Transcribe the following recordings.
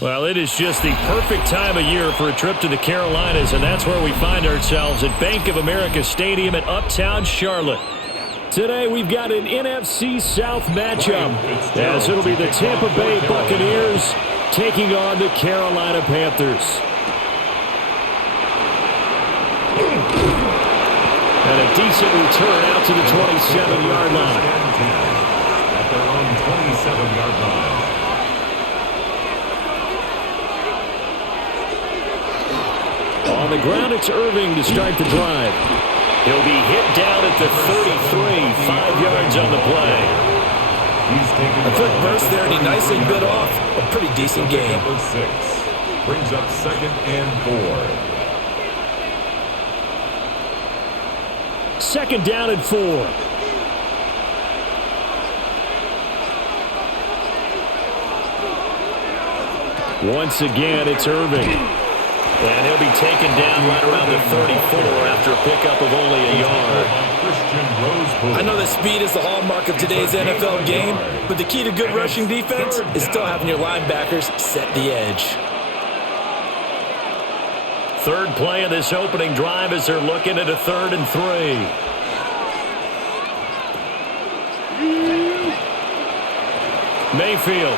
Well, it is just the perfect time of year for a trip to the Carolinas, and that's where we find ourselves at Bank of America Stadium in Uptown Charlotte. Today we've got an NFC South matchup, as it'll be the Tampa Bay Buccaneers taking on the Carolina Panthers. And a decent return out to the 27-yard line. At their own 27-yard line. On the ground, it's Irving to start the drive. He'll be hit down at the 33, 5 yards on the play. A quick burst there, and he nicely bit off a pretty decent game. Number 6 brings up 2nd and 4. Second down and 4. Once again, it's Irving. And he'll be taken down right around the 34 after a pickup of only a yard. I know that speed is the hallmark of today's NFL game, but the key to good rushing defense is still having your linebackers set the edge. Third play of this opening drive as they're looking at a 3rd and 3. Mayfield.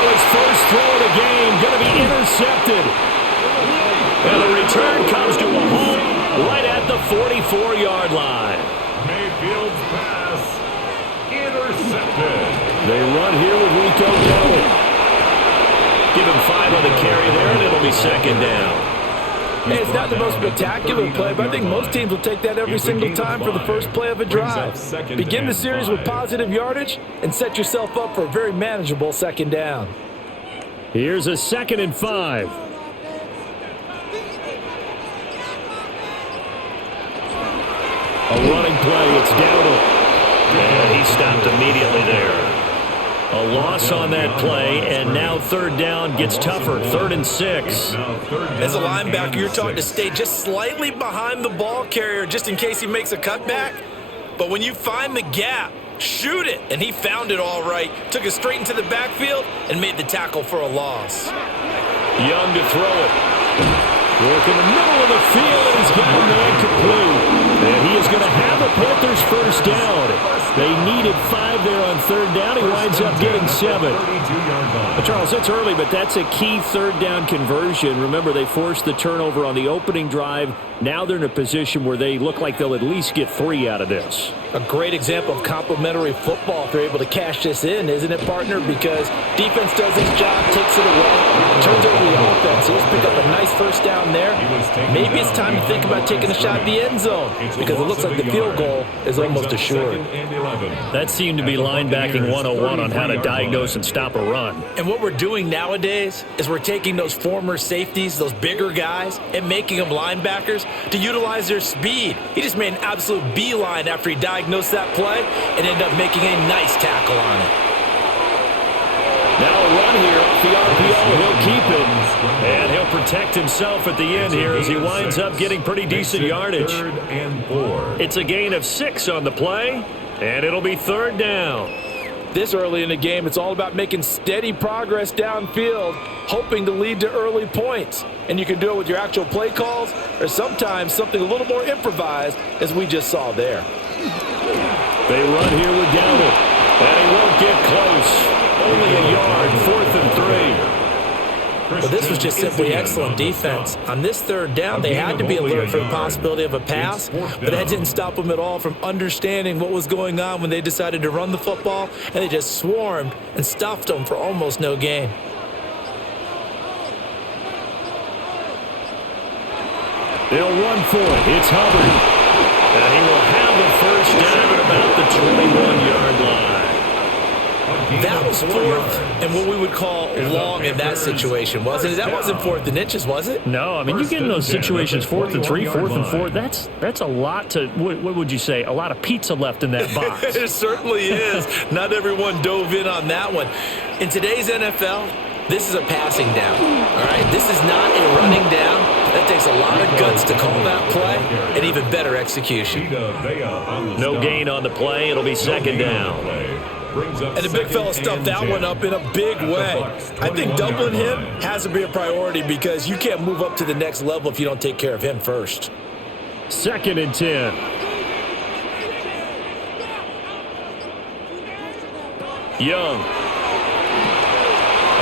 His first throw of the game going to be intercepted. And the return comes to a home right at the 44-yard line. Mayfield's pass intercepted. They run here with Rico Dowdle. Give him 5 on the carry there, and it'll be 2nd down. Hey, it's not the most spectacular play, but I think most teams will take that every single time for the first play of a drive. Begin the series with positive yardage and set yourself up for a very manageable 2nd down. Here's a 2nd and 5. A running play, it's Dowdle. And he stopped immediately there. A loss on that play, and now 3rd down gets tougher. 3rd and 6. As a linebacker, you're taught to stay just slightly behind the ball carrier just in case he makes a cutback. But when you find the gap, shoot it. And he found it all right. Took it straight into the backfield and made the tackle for a loss. Young to throw it. Work in the middle of the field, and he's got a man complete. And he is going to have the Panthers first down. They needed 5 there on 3rd down. He winds up getting 7. Charles, it's early, but that's a key 3rd down conversion. Remember, they forced the turnover on the opening drive. Now they're in a position where they look like they'll at least get 3 out of this. A great example of complementary football if they're able to cash this in, isn't it, partner? Because defense does its job, takes it away, turns over the offense. He's picked up a nice first down there. Maybe it's time to think about taking a shot at the end zone because it looks like the field goal is almost assured. That seemed to be linebacking 101 on how to diagnose and stop a run. And what we're doing nowadays is we're taking those former safeties, those bigger guys, and making them linebackers to utilize their speed. He just made an absolute beeline after he diagnosed that play and ended up making a nice tackle on it. Now a run here off the RPO. He'll keep it. And he'll protect himself at the end here as he winds up getting pretty decent yardage. 3rd and 4. It's a gain of 6 on the play, and it'll be 3rd down. This early in the game, it's all about making steady progress downfield, hoping to lead to early points. And you can do it with your actual play calls or sometimes something a little more improvised, as we just saw there. They run here with Dowdle, and he won't get close. Only a yard, 4th and 3. But this was just simply excellent defense. On this 3rd down, they had to be alert for the possibility of a pass, but that didn't stop them at all from understanding what was going on when they decided to run the football, and they just swarmed and stuffed them for almost no gain. They'll run for it. It's Hubbard. And he will have the first down at about the 21-yard line. That was 4th and what we would call long in that situation, wasn't it? That wasn't 4th and inches, was it? No, I mean, you get in those situations, 4th and 3, 4th and 4. That's a lot to, what would you say, a lot of pizza left in that box. It certainly is. Not everyone dove in on that one. In today's NFL, this is a passing down, all right? This is not a running down. That takes a lot of guts to call that play and even better execution. No gain on the play. It'll be 2nd down. brings up And the big fella stuffed that one up in a big way. I think doubling him has to be a priority because you can't move up to the next level if you don't take care of him first. 2nd and 10. Young.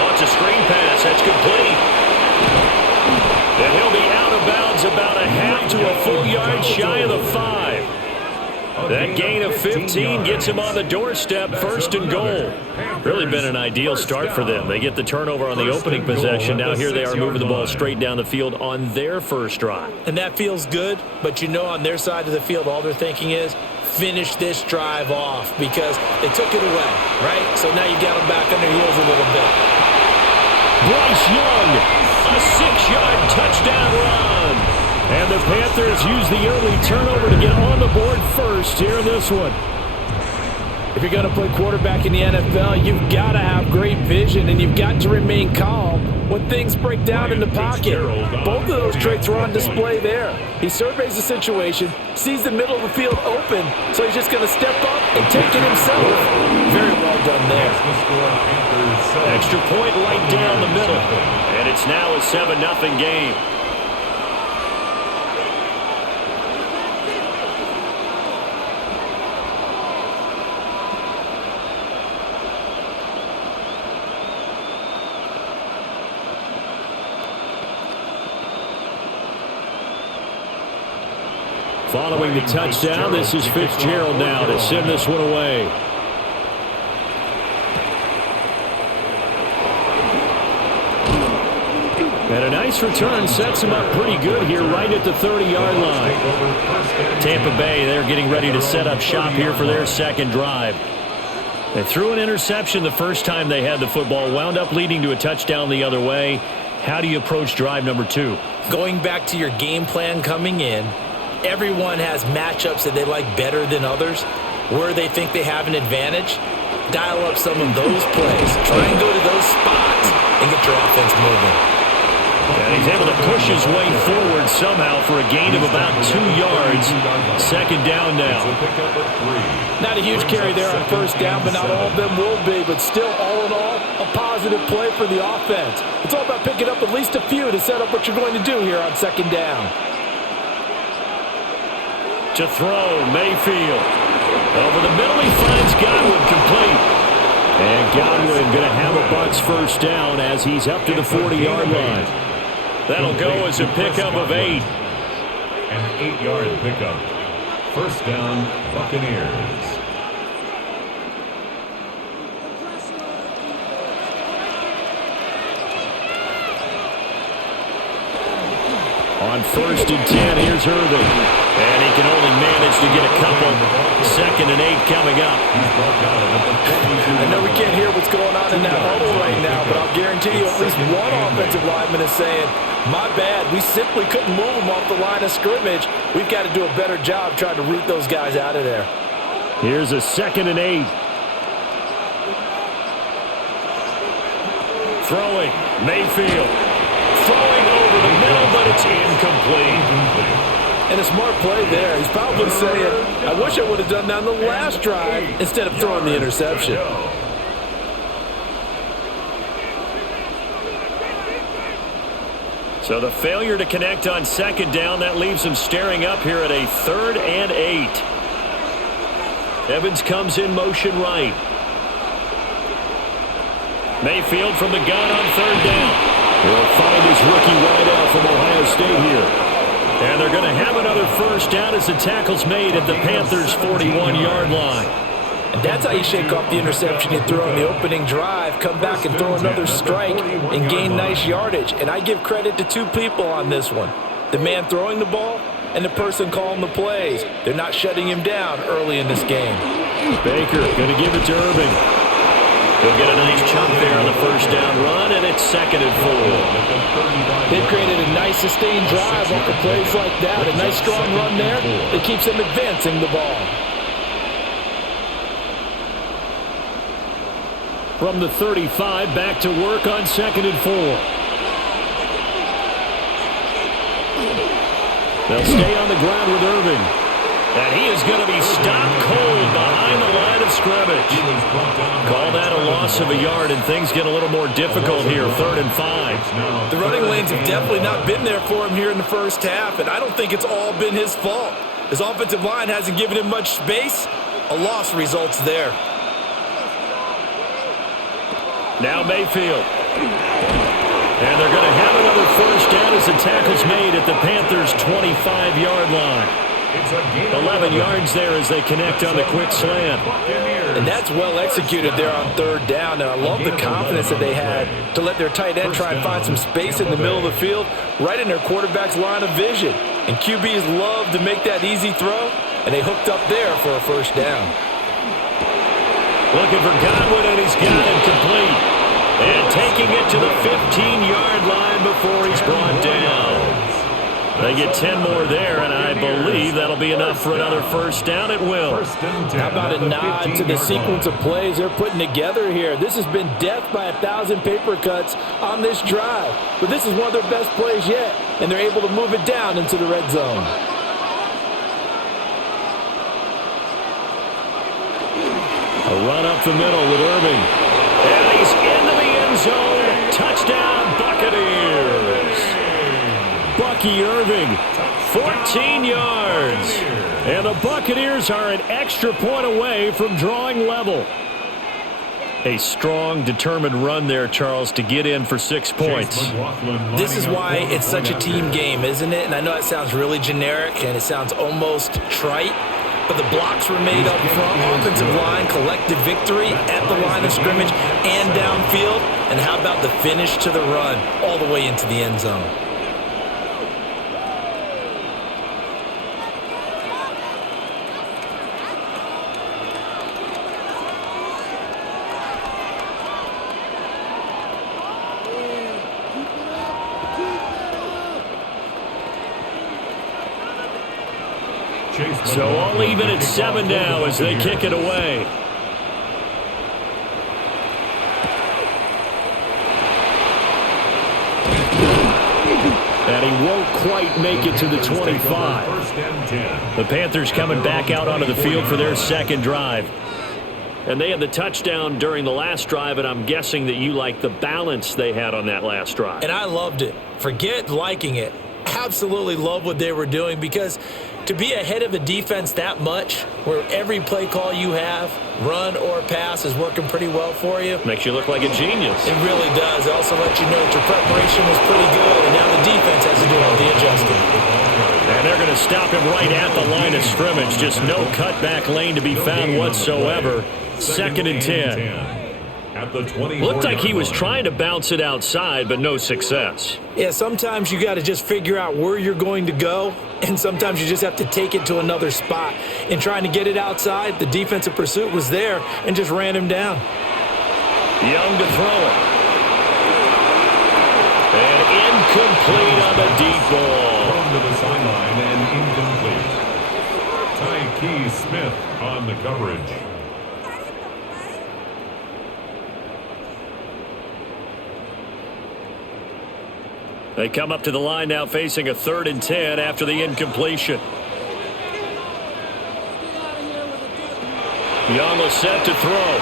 Oh, it's a screen pass. That's complete. And he'll be out of bounds about a half to a full yard shy of the 5. That gain of 15 gets him on the doorstep, 1st and goal. Really been an ideal start for them. They get the turnover on the opening possession. Now here they are moving the ball straight down the field on their first drive. And that feels good, but you know on their side of the field all they're thinking is finish this drive off because they took it away, right? So now you got them back on their heels a little bit. Bryce Young, a 6-yard touchdown run. And the Panthers use the early turnover to get on the board first here in this one. If you're going to play quarterback in the NFL, you've got to have great vision and you've got to remain calm when things break down in the pocket. Both of those traits were on display there. He surveys the situation, sees the middle of the field open, so he's just going to step up and take it himself. Very well done there. Extra point right down the middle. And it's now a 7-0 game. Following the touchdown, this is Fitzgerald now to send this one away. And a nice return sets him up pretty good here right at the 30-yard line. Tampa Bay, they're getting ready to set up shop here for their second drive. They threw an interception the first time they had the football, wound up leading to a touchdown the other way. How do you approach drive number 2? Going back to your game plan coming in, everyone has matchups that they like better than others, where they think they have an advantage. Dial up some of those plays. Try and go to those spots and get your offense moving. And he's able to push his way forward somehow for a gain of about 2 yards. 2nd down now. Not a huge carry there on 1st down, but not all of them will be. But still, all in all, a positive play for the offense. It's all about picking up at least a few to set up what you're going to do here on 2nd down. To throw, Mayfield. Over the middle, he finds Godwin complete. And Godwin going to have a Bucs first down as he's up to the 40-yard line. That'll go as a pickup of 8. An 8-yard pickup. 1st down, Buccaneers. On 1st and 10, here's Irving. And he can only manage to get a couple. 2nd and 8 coming up. I know we can't hear what's going on in that huddle right now, but I'll guarantee you at least one offensive lineman is saying, my bad, we simply couldn't move them off the line of scrimmage. We've got to do a better job trying to root those guys out of there. Here's a 2nd and 8. Throwing, Mayfield. Throwing over the middle, but it's incomplete. And a smart play there. He's probably saying, I wish I would have done that on the last drive instead of throwing the interception. So the failure to connect on 2nd down, that leaves him staring up here at a 3rd and 8. Evans comes in motion right. Mayfield from the gun on 3rd down. He'll find his rookie wideout from Ohio State here. And they're going to have another first down as the tackle's made at the Panthers' 41-yard line. And that's how you shake off the interception you threw on the opening drive, come back and throw another strike and gain nice yardage. And I give credit to 2 people on this one. The man throwing the ball and the person calling the plays. They're not shutting him down early in this game. Baker going to give it to Irving. He'll get a nice chunk there on the first down run, and it's 2nd and 4. They've created a nice sustained drive off of plays like that. A nice strong run there that keeps them advancing the ball. From the 35, back to work on 2nd and 4. They'll stay on the ground with Irving. And he is going to be stopped cold behind the line of of scrimmage. Call that a loss of a yard, and things get a little more difficult here, 3rd and 5. The running lanes have definitely not been there for him here in the first half, and I don't think it's all been his fault. His offensive line hasn't given him much space. A loss results there. Now Mayfield. And they're going to have another first down as the tackle's made at the Panthers' 25-yard line. 11 yards there as they connect on the quick slant. And that's well executed there on 3rd down. And I love the confidence that they had to let their tight end try and find some space in the middle of the field, right in their quarterback's line of vision. And QBs love to make that easy throw, and they hooked up there for a first down. Looking for Godwin, and he's got it complete. And taking it to the 15-yard line before he's brought down. They get 10 more there, and I believe that'll be enough for another first down. It will. How about a nod to the sequence of plays they're putting together here? This has been death by 1,000 paper cuts on this drive. But this is one of their best plays yet, and they're able to move it down into the red zone. A run up the middle with Irving. And he's into the end zone. Touchdown, Buccaneers. Bucky Irving, 14 yards. And the Buccaneers are an extra point away from drawing level. A strong, determined run there, Charles, to get in for 6 points. This is why it's such a team game, isn't it? And I know it sounds really generic and it sounds almost trite, but the blocks were made up front, offensive line, collective victory at the line of scrimmage and downfield. And how about the finish to the run all the way into the end zone? So all even at 7 now as they kick it away. And he won't quite make it to the 25. The Panthers coming back out onto the field for their second drive. And they had the touchdown during the last drive, and I'm guessing that you like the balance they had on that last drive. And I loved it. Forget liking it. Absolutely love what they were doing, because to be ahead of a defense that much, where every play call you have, run or pass, is working pretty well for you. Makes you look like a genius. It really does. It also lets you know that your preparation was pretty good, and now the defense has to do all the adjusting. And they're going to stop him right at the line of scrimmage. Just no cutback lane to be found whatsoever. 2nd and 10. Looked like he was trying to bounce it outside, but no success. Yeah, sometimes you got to just figure out where you're going to go, and sometimes you just have to take it to another spot. In trying to get it outside, the defensive pursuit was there and just ran him down. Young to throw it. And incomplete on the deep ball. Thrown to the sideline and incomplete. Tyke Smith on the coverage. They come up to the line now facing a 3rd and 10 after the incompletion. Young is set to throw.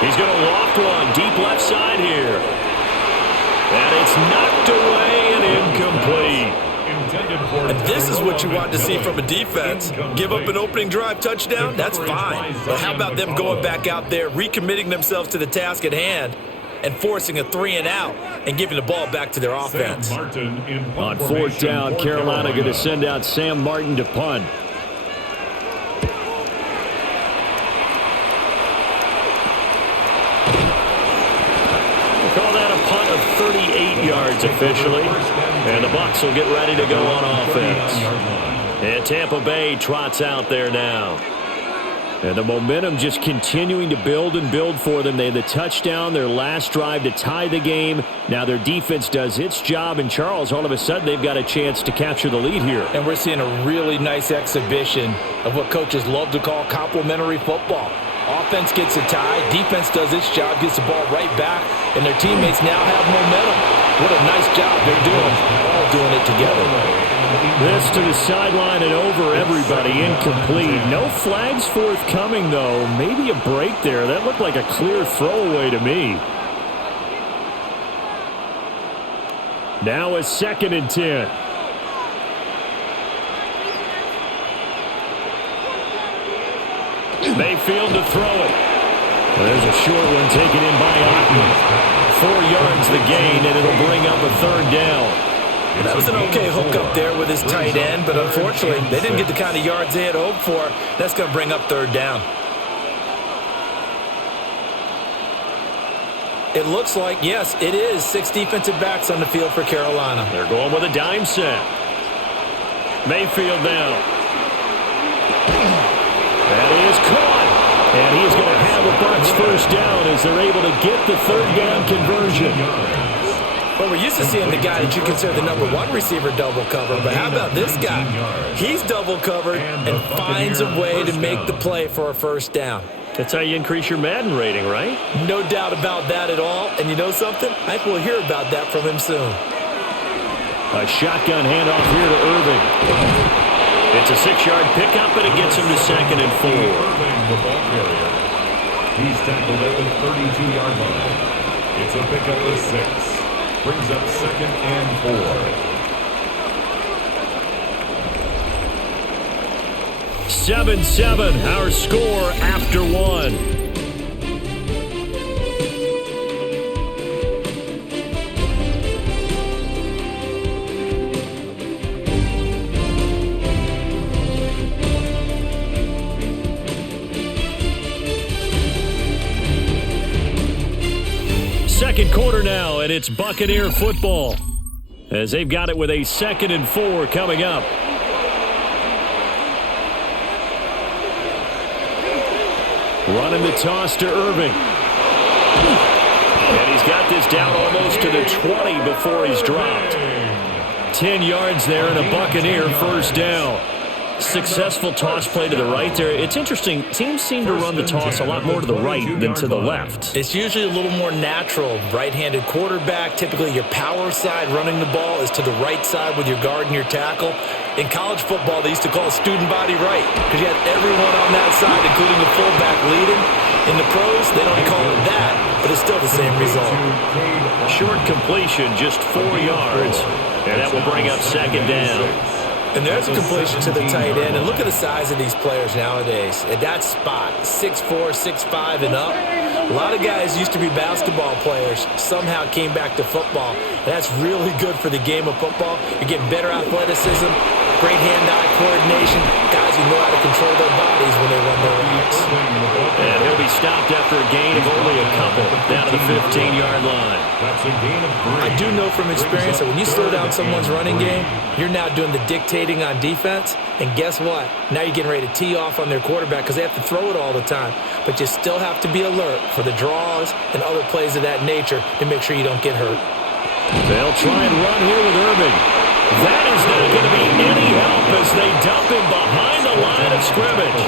He's going to loft one deep left side here. And it's knocked away and incomplete. And this is what you want to see from a defense. Give up an opening drive touchdown, that's fine. But how about them going back out there, recommitting themselves to the task at hand, and forcing a 3-and-out and giving the ball back to their offense. On 4th down, Carolina going to send out Sam Martin to punt. We'll call that a punt of 38 yards officially. And the Bucs will get ready to go on offense. And Tampa Bay trots out there now. And the momentum just continuing to build and build for them. They had the touchdown, their last drive to tie the game. Now their defense does its job. And Charles, all of a sudden, they've got a chance to capture the lead here. And we're seeing a really nice exhibition of what coaches love to call complementary football. Offense gets a tie, defense does its job, gets the ball right back, and their teammates now have momentum. What a nice job they're doing all all doing it together. This to the sideline and over everybody. Incomplete. No flags forthcoming, though. Maybe a break there. That looked like a clear throwaway to me. Now a 2nd and 10. Mayfield to throw it. There's a short one taken in by Otten. 4 yards the gain, and it'll bring up a 3rd down. That was an okay hook up there with his tight end, but unfortunately, they didn't get the kind of yards they had hoped for. That's going to bring up 3rd down. It looks like, yes, it is 6 defensive backs on the field for Carolina. They're going with a dime set. Mayfield down. That is caught. And he's going to have a Bucs 1st down as they're able to get the 3rd down conversion. Well, we're used to seeing the guy that you consider the number 1 receiver double cover, but how about this guy? He's double covered and finds a way to make the play for a 1st down. That's how you increase your Madden rating, right? No doubt about that at all. And you know something? I think we'll hear about that from him soon. A shotgun handoff here to Irving. It's a 6-yard pickup, and it gets him to 2nd and 4. Irving, the ball carrier. He's tackled at the 32-yard line. It's a pickup of 6. Brings up 2nd and 4. 7-7, our score after 1. Second quarter now, and it's Buccaneer football as they've got it with a 2nd and 4 coming up. Running the toss to Irving. And he's got this down almost to the 20 before he's dropped. 10 yards there and a Buccaneer 1st down. Successful toss play to the right there. It's interesting. Teams seem to run the toss a lot more to the right than to the left. It's usually a little more natural. Right-handed quarterback, typically your power side running the ball is to the right side with your guard and your tackle. In college football, they used to call student body right because you had everyone on that side, including the fullback leading. In the pros, they don't call it that, but it's still the same result. Short completion, just 4 yards, and that will bring up 2nd down. And there's a completion to the tight end. And look at the size of these players nowadays. At that spot, 6'4", 6'5", and up. A lot of guys used to be basketball players, somehow came back to football. And that's really good for the game of football. You're getting better athleticism, great hand-eye coordination, guys who know how to control their bodies when they run their routes. And he'll be stopped after a gain of only a couple, down to the 15-yard line. That's a gain of 3. I do know from experience that when you slow down someone's running game, you're now doing the dictating on defense. And guess what? Now you're getting ready to tee off on their quarterback because they have to throw it all the time. But you still have to be alert for the draws and other plays of that nature to make sure you don't get hurt. They'll try and run here with Irving. That is not going to be any help as they dump him behind the line of scrimmage.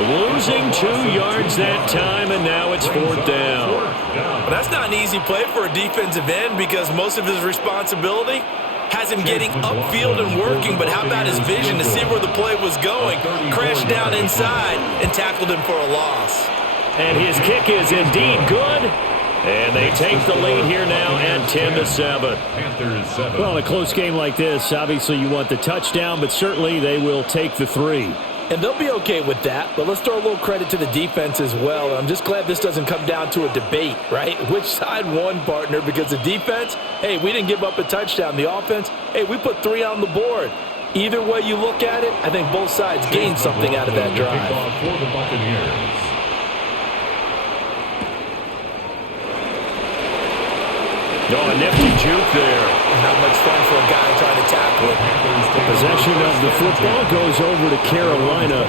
Losing 2 yards that time, and now it's 4th down. Well, that's not an easy play for a defensive end because most of his responsibility has him getting upfield and working, but how about his vision to see where the play was going? Crashed down inside and tackled him for a loss. And his kick is indeed good. And they take the lead here now at 10-7. Panthers 7. Well, in a close game like this, obviously you want the touchdown, but certainly they will take the 3. And they'll be okay with that, but let's throw a little credit to the defense as well. I'm just glad this doesn't come down to a debate, right? Which side won, partner? Because the defense, hey, we didn't give up a touchdown. The offense, hey, we put 3 on the board. Either way you look at it, I think both sides gained something out of that drive. For the Buccaneers. Oh, a nifty juke there. Not much fun for a guy trying to tackle it. Possession of the football goes over to Carolina.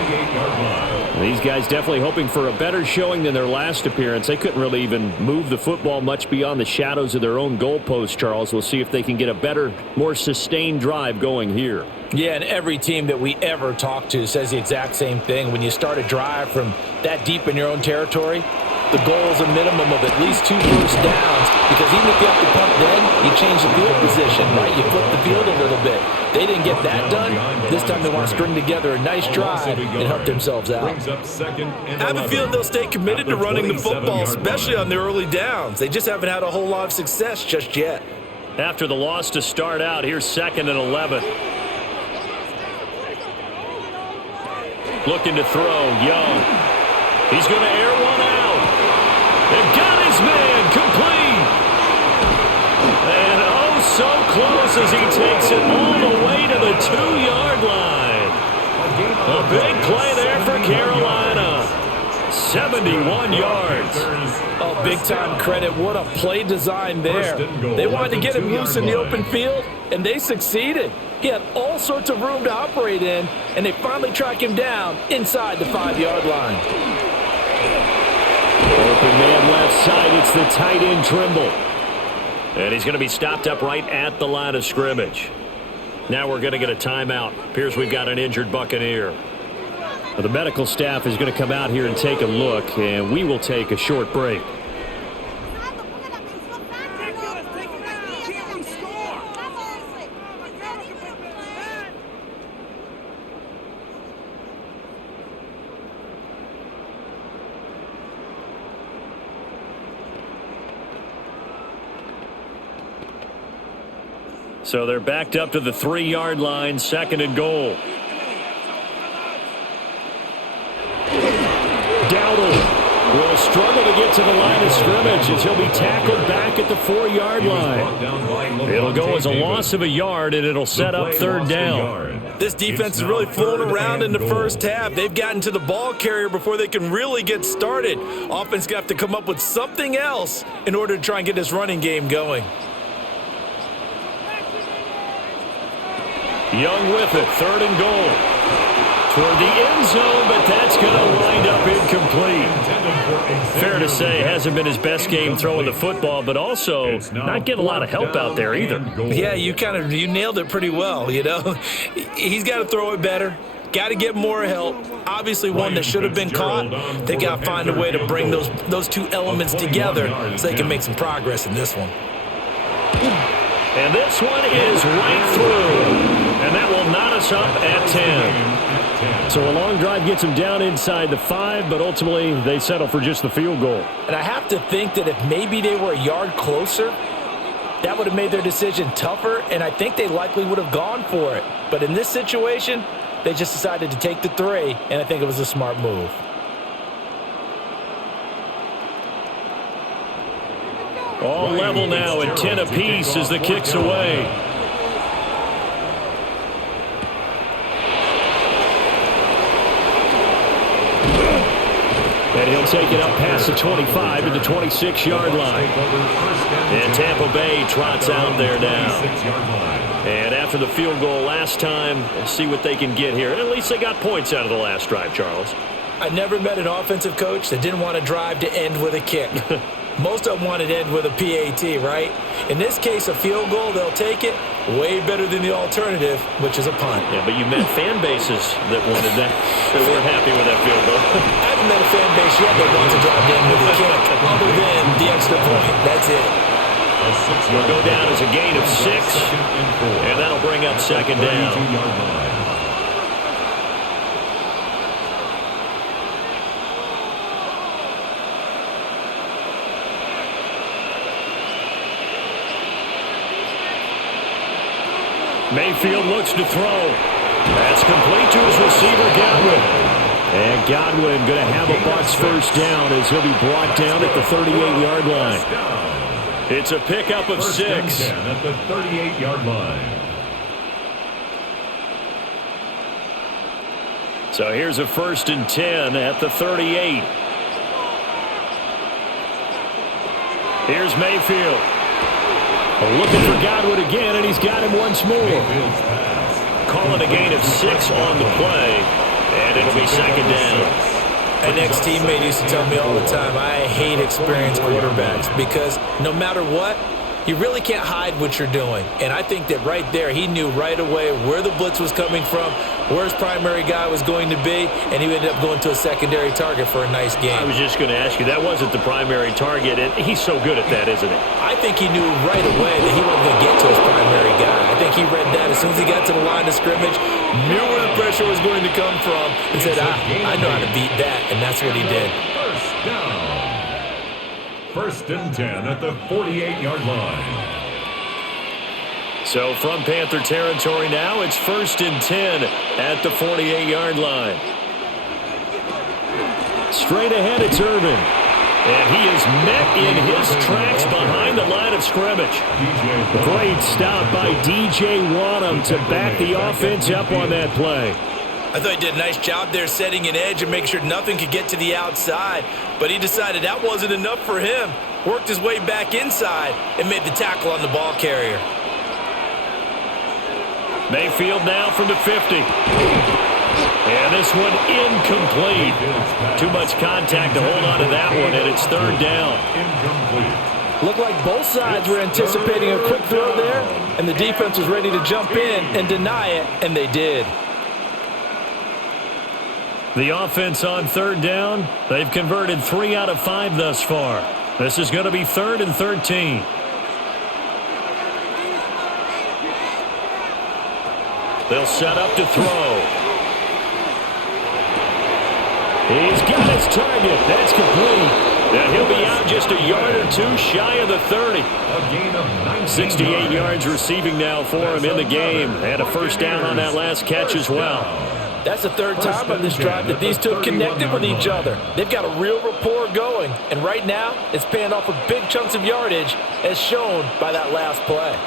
These guys definitely hoping for a better showing than their last appearance. They couldn't really even move the football much beyond the shadows of their own goalpost, Charles. We'll see if they can get a better, more sustained drive going here. Yeah, and every team that we ever talk to says the exact same thing. When you start a drive from that deep in your own territory, The goal is a minimum of at least 2 first downs because even if you have to punt then, you change the field position, right? You flip the field a little bit. They didn't get that done. This time they want to string together a nice drive and help themselves out. I have a feeling they'll stay committed to running the football, especially on the early downs. They just haven't had a whole lot of success just yet. After the loss to start out, here's 2nd and 11. Looking to throw, Young. He's going to air one out. And got his man complete. And oh, so close as he takes it all the way to the 2-yard line. A big play there for Carolina. 71 yards. Oh, big-time credit. What a play design there. They wanted to get him loose in the open field, and they succeeded. He had all sorts of room to operate in, and they finally track him down inside the 5-yard line. Open man left side. It's the tight end, Trimble. And he's going to be stopped up right at the line of scrimmage. Now we're going to get a timeout. Appears we've got an injured Buccaneer. Well, the medical staff is going to come out here and take a look, and we will take a short break. So they're backed up to the 3-yard line, 2nd and goal. Dowdle will struggle to get to the line of scrimmage as he'll be tackled back at the 4-yard line. It'll go as a loss of a yard, and it'll set up 3rd down. This defense is really fooling around in the first half. They've gotten to the ball carrier before they can really get started. Offense going to have to come up with something else in order to try and get this running game going. Young with it, 3rd and goal. Toward the end zone, but that's going to wind up incomplete. Fair to say, hasn't been his best game throwing the football, but also not getting a lot of help out there either. Yeah, you nailed it pretty well, you know. He's got to throw it better. Got to get more help. Obviously one that should have been caught. They got to find a way to bring those two elements together so they can make some progress in this one. And this one is right through. And that will knot us up at 10. So a long drive gets them down inside the 5, but ultimately they settle for just the field goal. And I have to think that if maybe they were a yard closer, that would have made their decision tougher, and I think they likely would have gone for it. But in this situation, they just decided to take the 3, and I think it was a smart move. All level now at 10 apiece as the kick's away. And he'll take it up past the 25 to the 26-yard line. And Tampa Bay trots out there now. And after the field goal last time, we'll see what they can get here. And at least they got points out of the last drive, Charles. I never met an offensive coach that didn't want to drive to end with a kick. Most of them wanted to end with a PAT, right? In this case, a field goal, they'll take it. Way better than the alternative, which is a punt. Yeah, but you met fan bases that wanted that, that weren't happy with that field goal. I haven't met a fan base yet that wants to drive to end with a kick, other than the extra point. That's it. Will go down as a gain of 6, and that'll bring up 2nd down. Mayfield looks to throw. That's complete to his receiver, Godwin. And Godwin going to have a Bucs first down as he'll be brought down at the 38-yard line. It's a pickup of 6. At the 38-yard line. So here's a 1st and 10 at the 38. Here's Mayfield. Looking for Godwin again, and he's got him once more. Calling a gain of 6 on the play, and it'll be 2nd down. An ex-teammate used to tell me all the time, I hate experienced quarterbacks because no matter what, you really can't hide what you're doing. And I think that right there, he knew right away where the blitz was coming from, where his primary guy was going to be, and he ended up going to a secondary target for a nice game. I was just going to ask you, that wasn't the primary target, and he's so good at that, isn't he? I think he knew right away that he wasn't going to get to his primary guy. I think he read that as soon as he got to the line of scrimmage, knew where the pressure was going to come from, and said, I know how to beat that, and that's what he did. First down. First and 10 at the 48-yard line. So from Panther territory now, it's 1st and 10 at the 48-yard line. Straight ahead, it's Irvin. And he is met in his tracks behind the line of scrimmage. Great stop by DJ Wadham to back the offense up on that play. I thought he did a nice job there setting an edge and make sure nothing could get to the outside. But he decided that wasn't enough for him. Worked his way back inside and made the tackle on the ball carrier. Mayfield now from the 50. And this one incomplete. Too much contact to hold on to that one, and it's 3rd down. Incomplete. Looked like both sides were anticipating a quick throw there, and the defense was ready to jump in and deny it, and they did. The offense on 3rd down, they've converted 3 out of 5 thus far. This is going to be 3rd and 13. They'll set up to throw. He's got his target. That's complete. And he'll be out just a yard or two shy of the 30. A gain of 68 yards receiving now for him in the game. And a first down on that last catch as well. That's the 3rd time on this drive that these two have connected with each other. They've got a real rapport going. And right now, it's paying off with big chunks of yardage, as shown by that last play.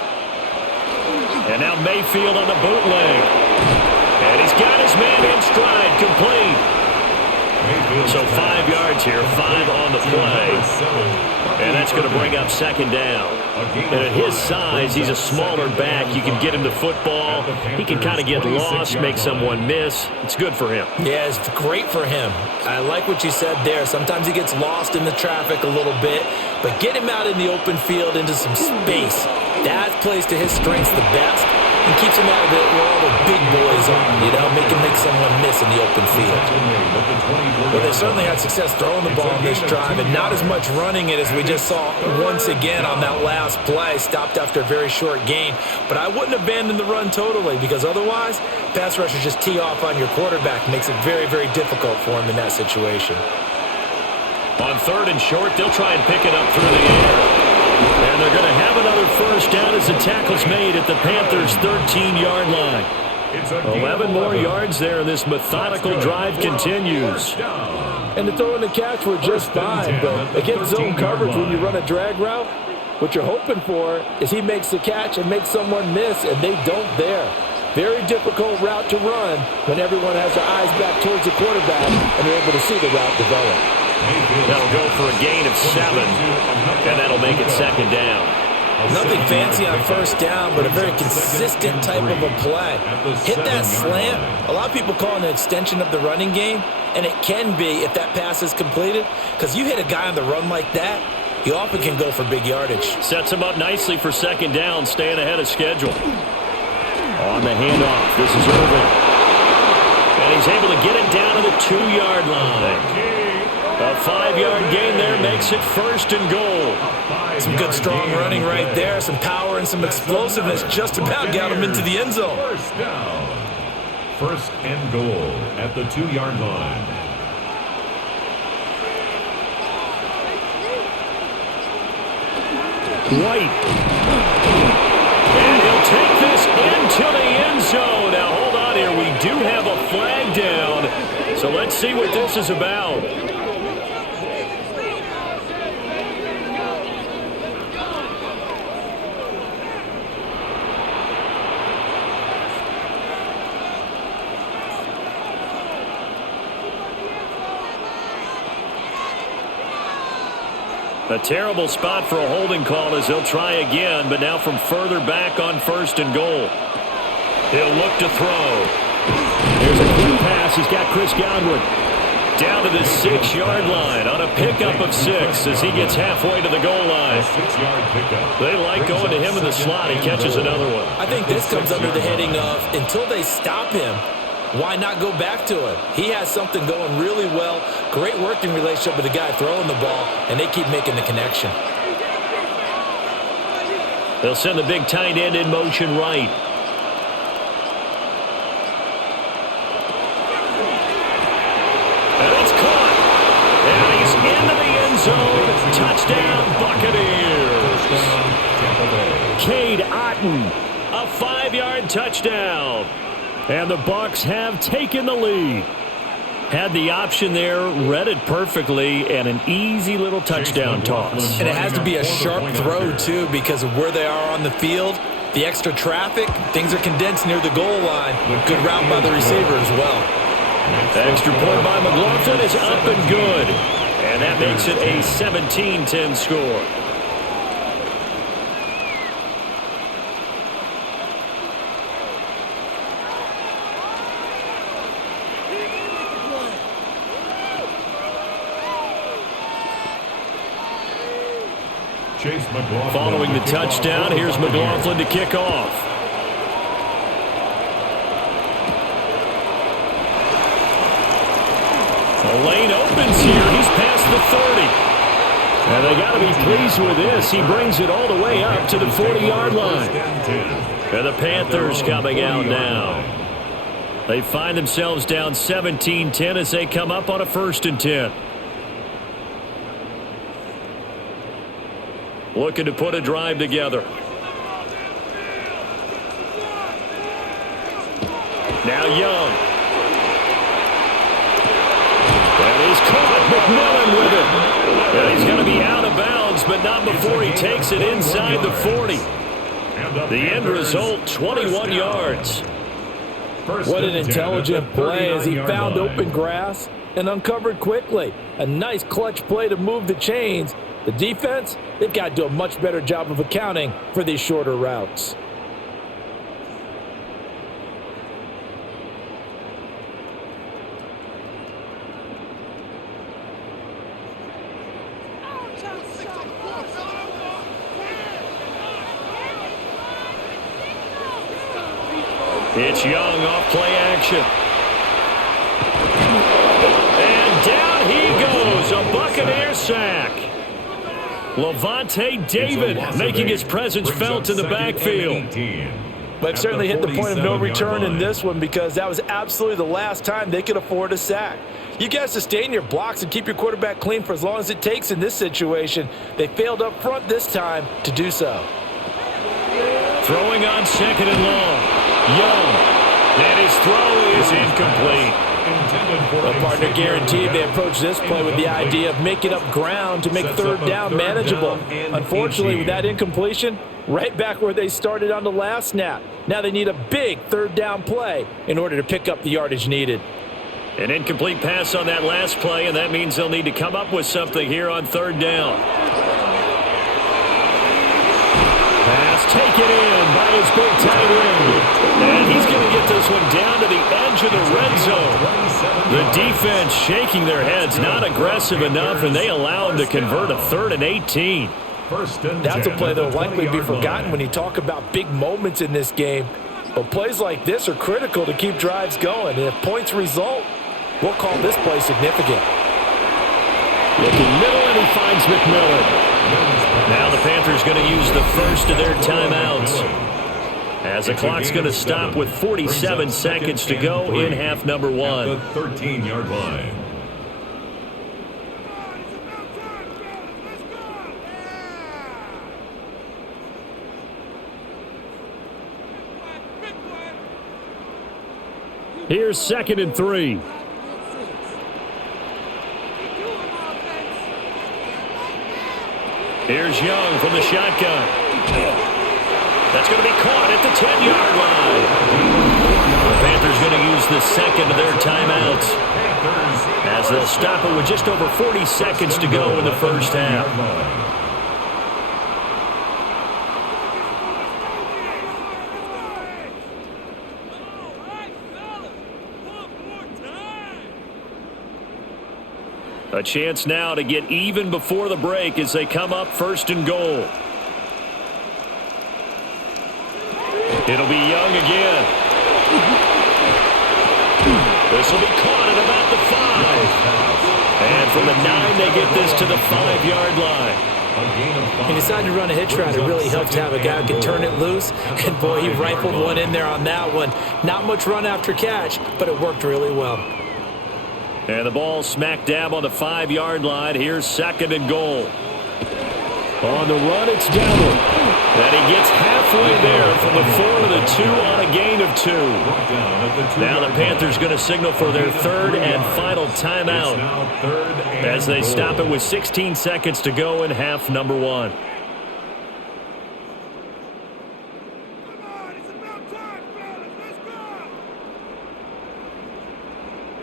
And now Mayfield on the bootleg. And he's got his man in stride, complete. So 5 yards here, 5 on the play. And that's going to bring up 2nd down. And at his size, he's a smaller back. You can get him the football. He can kind of get lost, make someone miss. It's good for him. Yeah, it's great for him. I like what you said there. Sometimes he gets lost in the traffic a little bit, but get him out in the open field into some space. That plays to his strengths the best and keeps him out of it where all the big boys are, make him make someone miss in the open field. Well, they certainly had success throwing the ball on this drive and not as much running it as we just saw once again on that last play. Stopped after a very short gain. But I wouldn't abandon the run totally, because otherwise, pass rushers just tee off on your quarterback. Makes it very, very difficult for him in that situation. On 3rd and short, they'll try and pick it up through the air. And they're going to have another first down as the tackle's made at the Panthers' 13-yard line. 11 more yards there, and this methodical drive continues. And the throw and the catch were just fine, but against zone coverage when you run a drag route, what you're hoping for is he makes the catch and makes someone miss, and they don't there. Very difficult route to run when everyone has their eyes back towards the quarterback and they're able to see the route develop. That'll go for a gain of 7, and that'll make it 2nd down. Nothing fancy on first down, but a very consistent type of a play. Hit that slant. A lot of people call it an extension of the running game, and it can be if that pass is completed, because you hit a guy on the run like that, you often can go for big yardage. Sets him up nicely for 2nd down, staying ahead of schedule. On the handoff, this is Irvin. And he's able to get it down to the 2-yard line. A 5-yard gain there makes it 1st and goal. Some good strong running right there, some power and some explosiveness just about got him into the end zone. First down. 1st and goal at the 2-yard line. White. And he'll take this into the end zone. Now hold on here, we do have a flag down. So let's see what this is about. A terrible spot for a holding call as they'll try again, but now from further back on 1st and goal. He'll look to throw. There's a quick pass. He's got Chris Godwin. Down to the 6-yard line on a pickup of 6 as he gets halfway to the goal line. 6-yard pickup. They like going to him in the slot. He catches another one. I think this comes under the heading of until they stop him, why not go back to him? He has something going really well, great working relationship with the guy throwing the ball, and they keep making the connection. They'll send the big tight end in motion right. And it's caught. And he's into the end zone. Touchdown, Buccaneers. Cade Otton, a 5-yard touchdown. And the Bucs have taken the lead. Had the option there, read it perfectly, and an easy little touchdown toss. And it has to be a sharp throw, too, because of where they are on the field. The extra traffic, things are condensed near the goal line. Good route by the receiver as well. Extra point by McLaughlin is up and good. And that makes it a 17-10 score. Following the touchdown, here's McLaughlin to kick off. The lane opens here. He's past the 30. And they got to be pleased with this. He brings it all the way up to the 40-yard line. And the Panthers coming out now. They find themselves down 17-10 as they come up on a 1st and 10. Looking to put a drive together. Now Young. And he's caught. McMillan with it. And he's going to be out of bounds, but not before he takes it inside the 40. The end result, 21 yards. What an intelligent play as he found open grass and uncovered quickly. A nice clutch play to move the chains. The defense, they've got to do a much better job of accounting for these shorter routes. It's Young off play action. And down he goes, a Buccaneer sack. Levante David making his presence felt in the backfield. But certainly hit the point of no return in this one because that was absolutely the last time they could afford a sack. You got to sustain your blocks and keep your quarterback clean for as long as it takes in this situation. They failed up front this time to do so. Throwing on 2nd and long. Young. And his throw is incomplete. The partner guaranteed they approach this play with the idea of making up ground to make 3rd down manageable. Unfortunately, with that incompletion, right back where they started on the last snap. Now they need a big 3rd down play in order to pick up the yardage needed. An incomplete pass on that last play, and that means they'll need to come up with something here on 3rd down. Pass taken in by his big tight end. And he's going to get this one down to the edge of the red zone. The defense shaking their heads, not aggressive enough, and they allow him to convert a 3rd and 18. That's a play that will likely be forgotten when you talk about big moments in this game. But plays like this are critical to keep drives going. And if points result, we'll call this play significant. Looking middle, and he finds McMillan. Now the Panthers going to use the first of their timeouts. As the clock's going to stop with 47 seconds to go in half number 1. At the 13-yard line. Here's 2nd and 3. Here's Young from the shotgun. That's going to be caught at the 10-yard line. The Panthers going to use the second of their timeouts as they'll stop it with just over 40 seconds to go in the first half. A chance now to get even before the break as they come up 1st and goal. It'll be Young again. This will be caught at about the 5. And from the 9, they get this to the 5-yard line. He decided to run a hitch route. It really helped to have a guy who can turn it loose. And, boy, he rifled one in there on that one. Not much run after catch, but it worked really well. And the ball smack dab on the 5-yard line. Here's 2nd and goal. On the run, it's downward. And he gets halfway there from the 4 to the 2 on a gain of 2. Now the Panthers going to signal for their 3rd and final timeout as they stop it with 16 seconds to go in half number 1.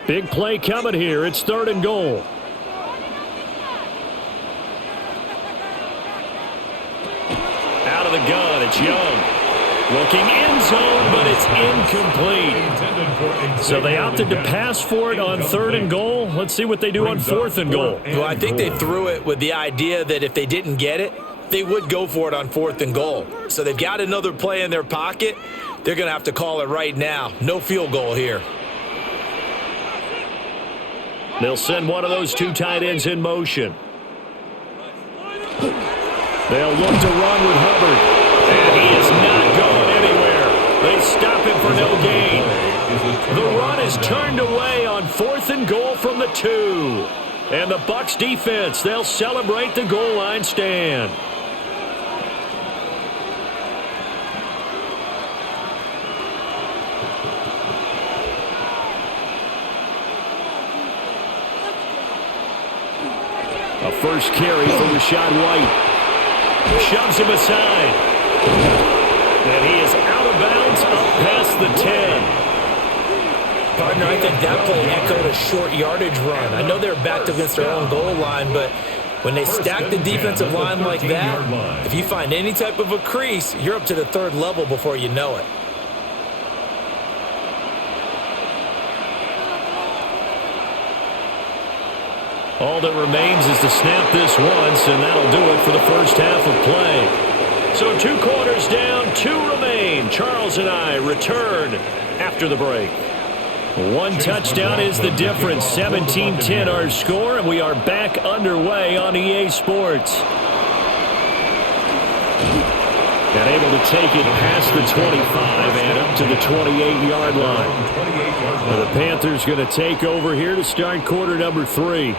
Big play coming here. It's 3rd and goal. Out of the gun, it's Young. Looking end zone, but it's incomplete. So they opted to pass for it on 3rd and goal. Let's see what they do on 4th and goal. Well, I think they threw it with the idea that if they didn't get it, they would go for it on 4th and goal. So they've got another play in their pocket. They're going to have to call it right now. No field goal here. They'll send one of those 2 tight ends in motion. They'll look to run with Hubbard. And he is not going anywhere. They stop him for no gain. The run is turned away on 4th and goal from the 2. And the Bucs defense, they'll celebrate the goal line stand. A first carry for Rashad White. Shoves him aside. And he is out of bounds up past the 10. Partner, I think that play echoed a short yardage run. I know they're backed against their own goal line, but when they stack the defensive line like that, if you find any type of a crease, you're up to the 3rd level before you know it. All that remains is to snap this once, and that'll do it for the first half of play. So 2 quarters down, 2 remain. Charles and I return after the break. 1 touchdown is the difference. 17-10 our score, and we are back underway on EA Sports. And able to take it past the 25 and up to the 28-yard line. The Panthers going to take over here to start quarter number 3.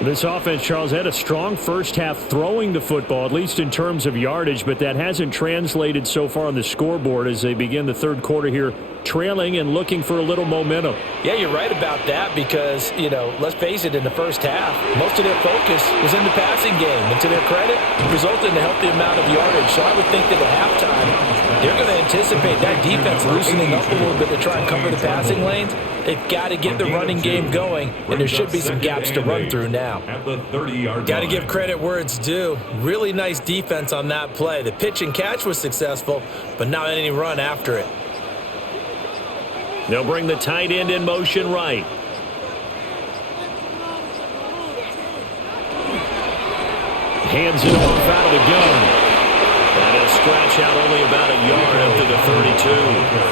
This offense, Charles, had a strong first half throwing the football, at least in terms of yardage, but that hasn't translated so far on the scoreboard as they begin the 3rd quarter here, trailing and looking for a little momentum. Yeah, you're right about that because, let's face it, in the first half, most of their focus was in the passing game. And to their credit, it resulted in a healthy amount of yardage. So I would think that at halftime, they're going to anticipate that defense loosening up a little bit to try and cover the passing lanes. They've got to get the running game going, and there should be some gaps to run through now. Got to give credit where it's due. Really nice defense on that play. The pitch and catch was successful, but not any run after it. They'll bring the tight end in motion right. Hands it off out of the gun. And he'll scratch out only about a yard up to the 32.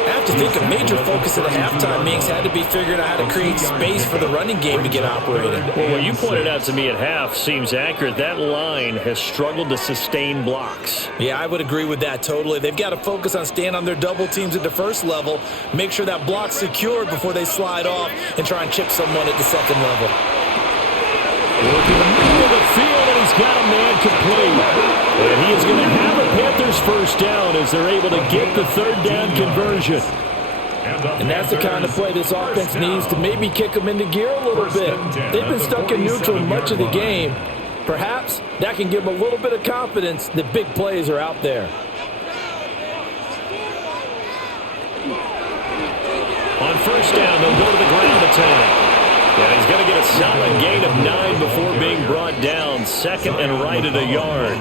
I have to think a major focus of the halftime meetings had to be figuring out how to create space for the running game to get operating. Well, what you pointed out to me at half seems accurate. That line has struggled to sustain blocks. Yeah, I would agree with that totally. They've got to focus on staying on their double teams at the first level, make sure that block's secured before they slide off and try and chip someone at the 2nd level. Working the middle of the field, and he's got a man complete. And he is going to have a Panthers first down as they're able to get the 3rd down conversion. And that's the kind of play this offense needs to maybe kick them into gear a little bit. They've been stuck in neutral much of the game. Perhaps that can give them a little bit of confidence that big plays are out there. On first down, they'll go to the ground attack. And he's going to get a solid gain of 9 before being brought down. 2nd and right at a yard.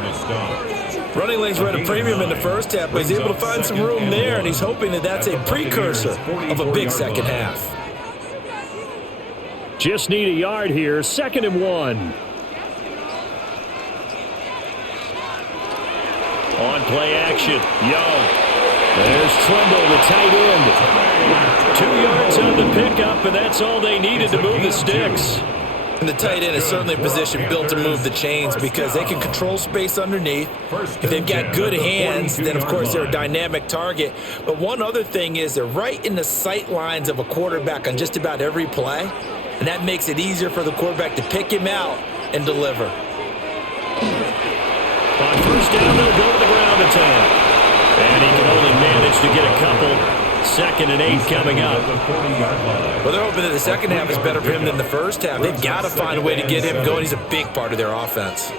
Running lanes were at a premium in the first half, but he's able to find some room there, and he's hoping that that's a precursor of a big second half. Just need a yard here. 2nd and 1. On play action. Young. There's Tremble, the tight end. 2 yards on the pickup, and that's all they needed to move the sticks. And the tight end is certainly a position built to move the chains because they can control space underneath. If they've got good hands, then of course they're a dynamic target. But one other thing is they're right in the sight lines of a quarterback on just about every play. And that makes it easier for the quarterback to pick him out and deliver. On 1st down, they'll go to the ground attack. And he can only manage to get a couple. 2nd and 8 coming up. Well, they're hoping that the second half is better for him than the first half. They've got to find a way to get him going. He's a big part of their offense.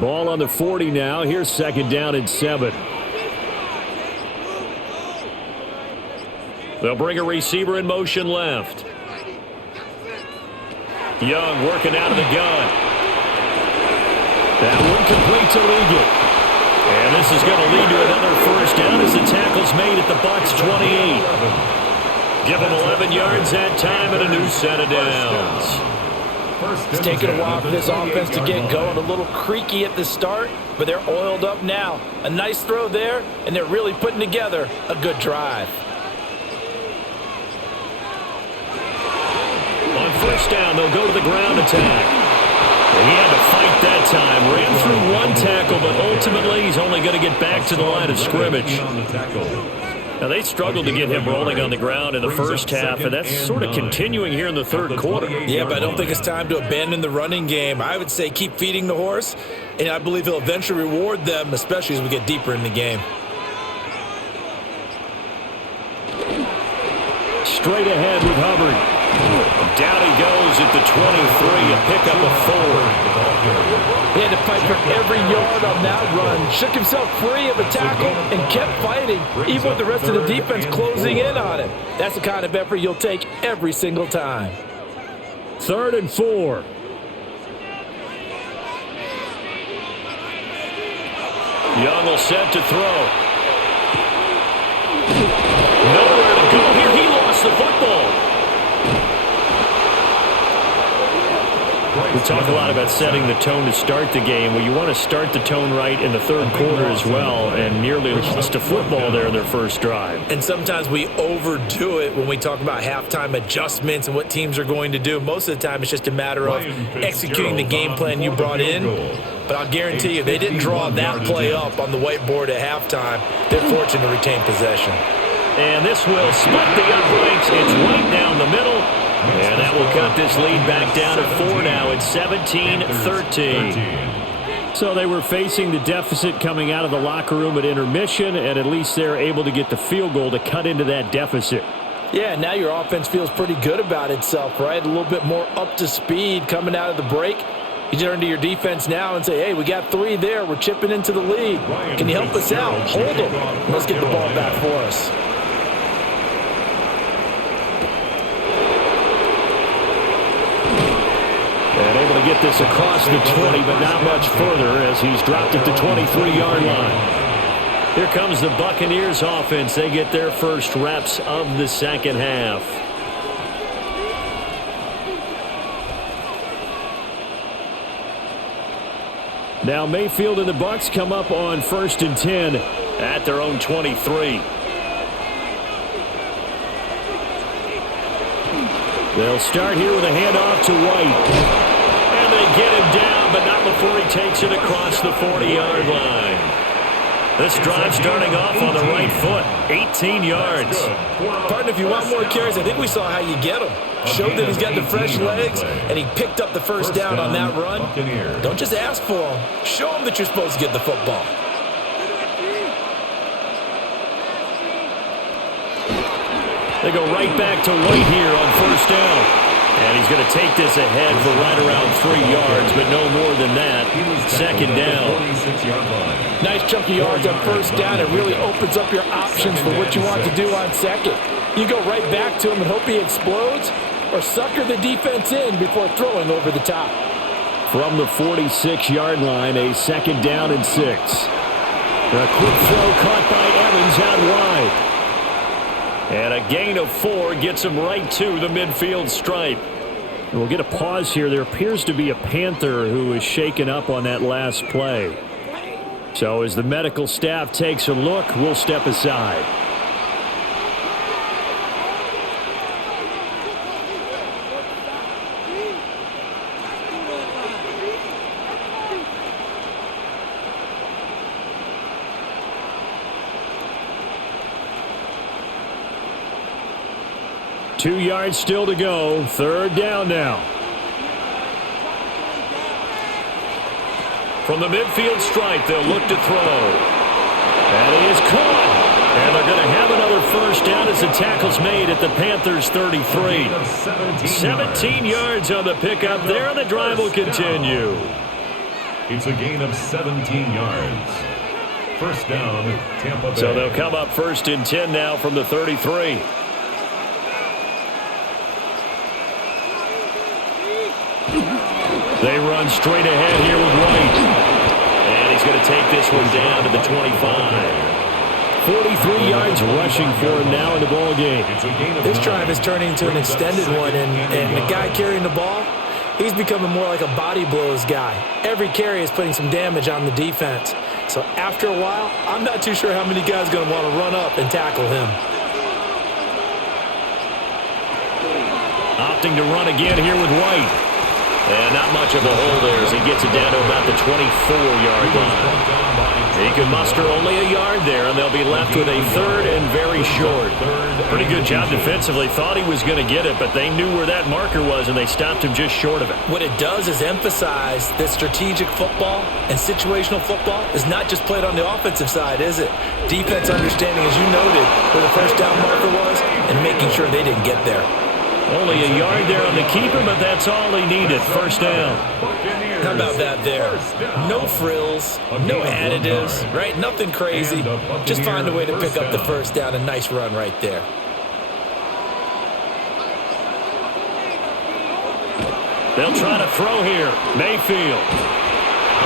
Ball on the 40 now. Here's 2nd down and 7. They'll bring a receiver in motion left. Young working out of the gun. That one complete to Liggett. And this is going to lead to another 1st down as the tackle's made at the Bucs 28. Give them 11 yards that time and a new set of downs. It's taken a while for this offense to get going. A little creaky at the start, but they're oiled up now. A nice throw there, and they're really putting together a good drive. On 1st down, they'll go to the ground attack. He had to fight that time. Ran through 1 tackle, but ultimately he's only going to get back to the line of scrimmage. Now, they struggled to get him rolling on the ground in the first half, and that's sort of continuing here in the 3rd quarter. Yeah, but I don't think it's time to abandon the running game. I would say keep feeding the horse, and I believe he'll eventually reward them, especially as we get deeper in the game. Straight ahead with Hubbard. Down he goes at the 23, a pickup of 4. He had to fight for every yard on that run. Shook himself free of a tackle and kept fighting, even with the rest of the defense closing in on him. That's the kind of effort you'll take every single time. 3rd and 4. Young will set to throw. Nowhere to go here. He lost the football. We talk a lot about setting the tone to start the game. Well, you want to start the tone right in the 3rd quarter as well, and nearly lost a football there in their first drive. And sometimes we overdo it when we talk about halftime adjustments and what teams are going to do. Most of the time, it's just a matter of executing the game plan you brought in. But I'll guarantee you, they didn't draw that play up on the whiteboard at halftime. They're fortunate to retain possession. And this will split the uprights. It's right down the middle. And that will cut this lead back down to 4 now. It's 17-13. So they were facing the deficit coming out of the locker room at intermission, and at least they're able to get the field goal to cut into that deficit. Yeah, now your offense feels pretty good about itself, right? A little bit more up to speed coming out of the break. You turn to your defense now and say, hey, we got 3 there. We're chipping into the lead. Can you help us out? Hold them. Let's get the ball back for us. And able to get this across the 20, but not much further as he's dropped at the 23-yard line. Here comes the Buccaneers offense. They get their first reps of the second half. Now Mayfield and the Bucs come up on 1st and 10 at their own 23. They'll start here with a handoff to White. And they get him down, but not before he takes it across the 40-yard line. This drive starting off on the right foot, 18 yards. Partner, if you want more carries, I think we saw how you get them. Showed that he's got the fresh legs, and he picked up the first down on that run. Don't just ask for him. Show him that you're supposed to get the football. They go right back to White here on 1st down. And he's going to take this ahead for right around 3 yards, but no more than that. 2nd down. Nice chunk of yards on 1st down. It really opens up your options for what you want to do on 2nd. You go right back to him and hope he explodes, or sucker the defense in before throwing over the top. From the 46-yard line, a 2nd down and 6. A quick throw caught by Evans out wide. And a gain of 4 gets him right to the midfield stripe. We'll get a pause here. There appears to be a Panther who is shaken up on that last play. So as the medical staff takes a look, we'll step aside. Two yards still to go. Third down now. From the midfield stripe, they'll look to throw. And he is caught. And they're going to have another first down as the tackle's made at the Panthers' 33. 17 yards on the pickup there, and the drive will continue. It's a gain of 17 yards. First down, Tampa Bay. So they'll come up first and 10 now from the 33. They run straight ahead here with White. And he's going to take this one down to the 25. 43 yards rushing for him now in the ball game. This drive is turning into an extended one, and the guy carrying the ball, he's becoming more like a body blows guy. Every carry is putting some damage on the defense. So after a while, I'm not too sure how many guys are going to want to run up and tackle him. Opting to run again here with White. And not much of a hole there as he gets it down to about the 24-yard line. He can muster only a yard there, and they'll be left with a third and very short. Pretty good job defensively. Thought he was going to get it, but they knew where that marker was, and they stopped him just short of it. What it does is emphasize that strategic football and situational football is not just played on the offensive side, is it? Defense understanding, as you noted, where the first down marker was and making sure they didn't get there. Only a yard there on the keeper, but that's all he needed. First down. How about that there? No frills, no additives, right? Nothing crazy. Just find a way to pick up the first down. A nice run right there. They'll try to throw here. Mayfield.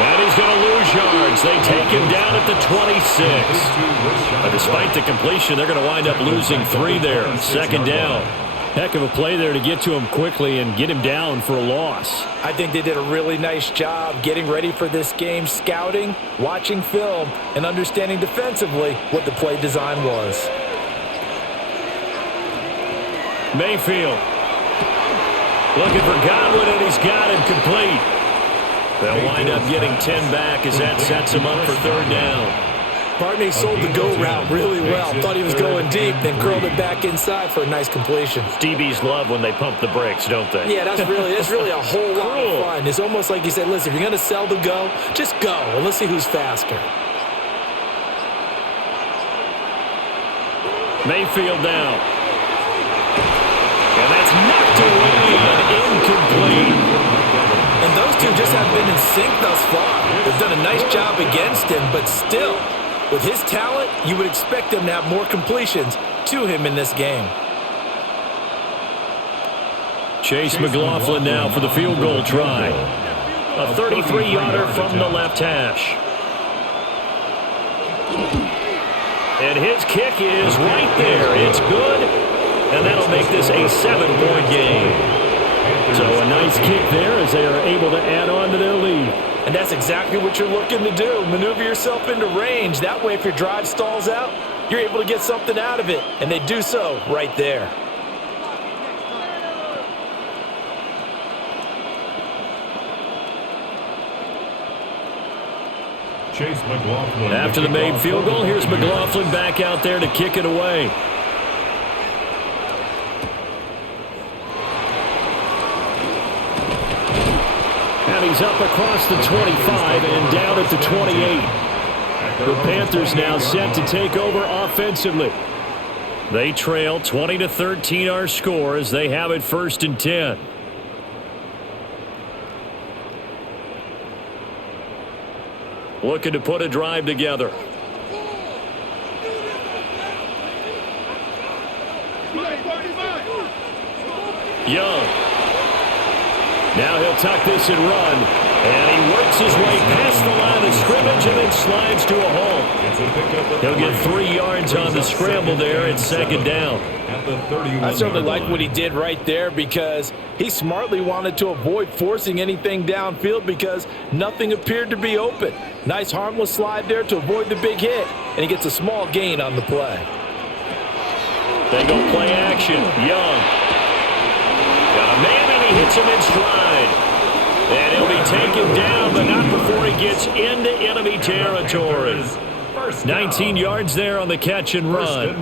And he's going to lose yards. They take him down at the 26. But despite the completion, they're going to wind up losing 3 there. Second down. Heck of a play there to get to him quickly and get him down for a loss. I think they did a really nice job getting ready for this game, scouting, watching film, and understanding defensively what the play design was. Mayfield. Looking for Godwin, and he's got him complete. They'll wind up getting 10 back as that sets him up for third down. Barney sold the go route really well. Thought he was going deep, then curled it back inside for a nice completion. DBs love when they pump the brakes, don't they? Yeah, that's really a whole lot of fun. It's almost like you said, listen, if you're going to sell the go, just go, and let's see who's faster. Mayfield down. And that's knocked away and incomplete. And those two just have been in sync thus far. They've done a nice job against him, but still, with his talent, you would expect him to have more completions to him in this game. Chase McLaughlin now for the field goal try. A 33-yarder from the left hash. And his kick is right there. It's good, and that'll make this a 7-point game. So a nice kick there as they are able to add on to their lead. And that's exactly what you're looking to do. Maneuver yourself into range. That way, if your drive stalls out, you're able to get something out of it. And they do so right there. Chase McLaughlin. After the made field goal, here's McLaughlin back out there to kick it away. And he's up across the 25 and down at the 28. The Panthers now set to take over offensively. They trail 20-13 our score as they have it first and 10. Looking to put a drive together. Young. Now he'll tuck this and run. And he works his way past the line of scrimmage and then slides to a halt. He'll get 3 yards on the scramble there at second down. I certainly like what he did right there because he smartly wanted to avoid forcing anything downfield because nothing appeared to be open. Nice harmless slide there to avoid the big hit, and he gets a small gain on the play. They go play action. Young. Got a man, and he hits him in stride. And he'll be taken down, but not before he gets into enemy territory. 19 yards there on the catch and run.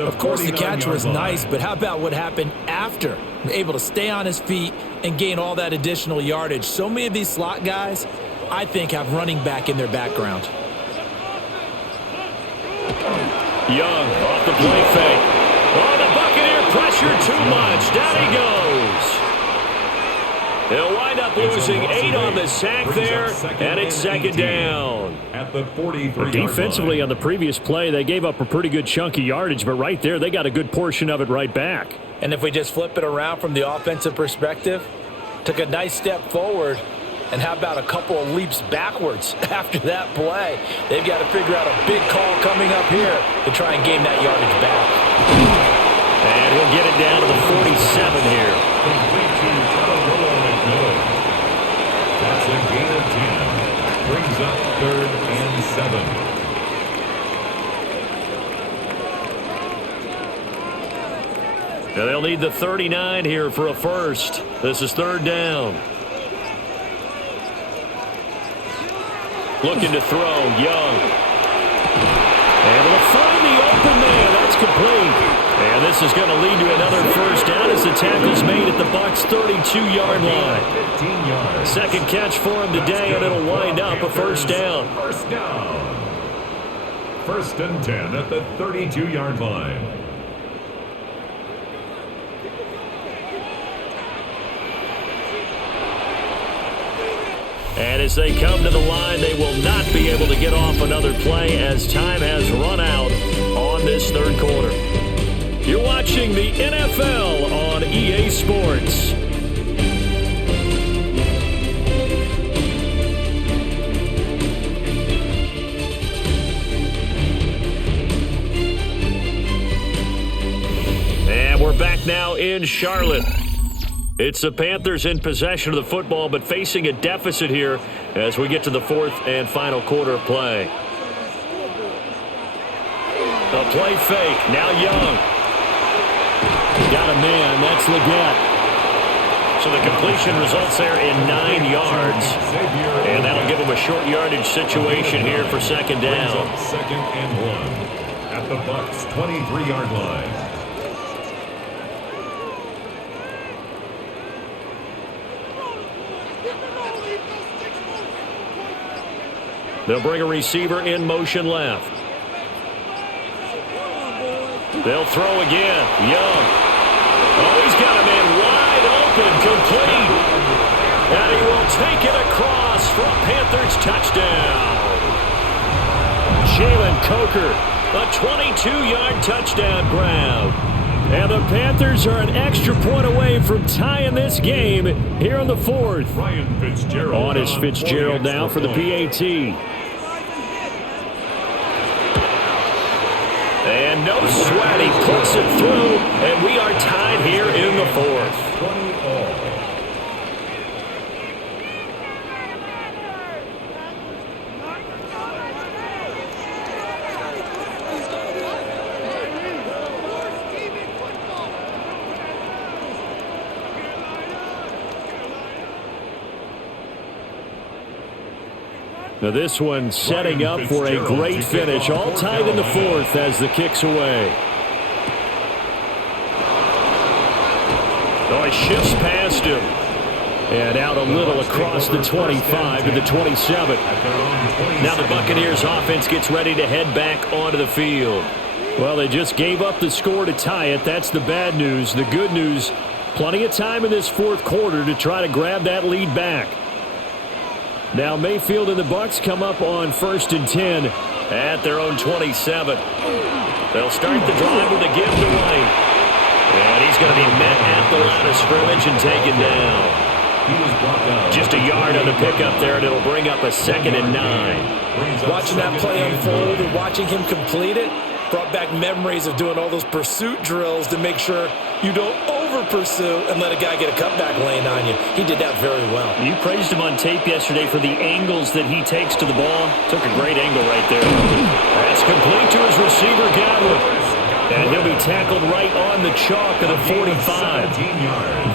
Of course, the catch was nice, but how about what happened after? Able to stay on his feet and gain all that additional yardage. So many of these slot guys, I think, have running back in their background. Young off the play fake. Oh, the Buccaneer pressure too much. Down he goes. He'll wind up losing 8 on the sack there, and it's second down. At the 43-yard line. Defensively on the previous play, they gave up a pretty good chunk of yardage, but right there, they got a good portion of it right back. And if we just flip it around from the offensive perspective, took a nice step forward, and how about a couple of leaps backwards after that play? They've got to figure out a big call coming up here to try and gain that yardage back. And he'll get it down to the 47 here. Complete to that's a gain of 10. Brings up 3rd and 7. Now they'll need the 39 here for a first. This is 3rd down. Looking to throw, Young. Able to find the open man. That's complete. And this is going to lead to another first down as the tackle's made at the Bucs' 32-yard line. 15 yards. Second catch for him today, and it'll wind up a first down. First down. 1st and 10 at the 32-yard line. And as they come to the line, they will not be able to get off another play as time has run out on this 3rd quarter. You're watching the NFL on EA Sports. And we're back now in Charlotte. It's the Panthers in possession of the football, but facing a deficit here as we get to the 4th and final quarter of play. A play fake. Now Young. Got a man. That's Leggett. So the completion results there in 9 yards. And that'll give him a short yardage situation here for second down. 2nd and 1 at the Bucs' 23-yard line. They'll bring a receiver in motion left. They'll throw again. Young. Oh, he's got a man wide open, complete. And he will take it across for a Panthers touchdown. Jalen Coker, a 22-yard touchdown grab. And the Panthers are an extra point away from tying this game here in the 4th. Ryan Fitzgerald on is Fitzgerald now for the PAT. And no sweat, he puts it through, and we are tied here in the 4th. 20-all. Now this one setting up for a great finish. All tied in the 4th as the kick's away. Oh, he shifts past him. And out a little across the 25 to the 27. Now the Buccaneers offense gets ready to head back onto the field. Well, they just gave up the score to tie it. That's the bad news. The good news, plenty of time in this 4th quarter to try to grab that lead back. Now Mayfield and the Bucs come up on 1st and 10 at their own 27. They'll start the drive with a give to White. And he's going to be met at the line of scrimmage and taken down. Just a yard on the pickup there, and it'll bring up a 2nd and 9. Watching that play unfold and watching him complete it brought back memories of doing all those pursuit drills to make sure you don't over-pursue and let a guy get a cutback lane on you. He did that very well. You praised him on tape yesterday for the angles that he takes to the ball. Took a great angle right there. That's complete to his receiver, Godwin. And he'll be tackled right on the chalk at the 45.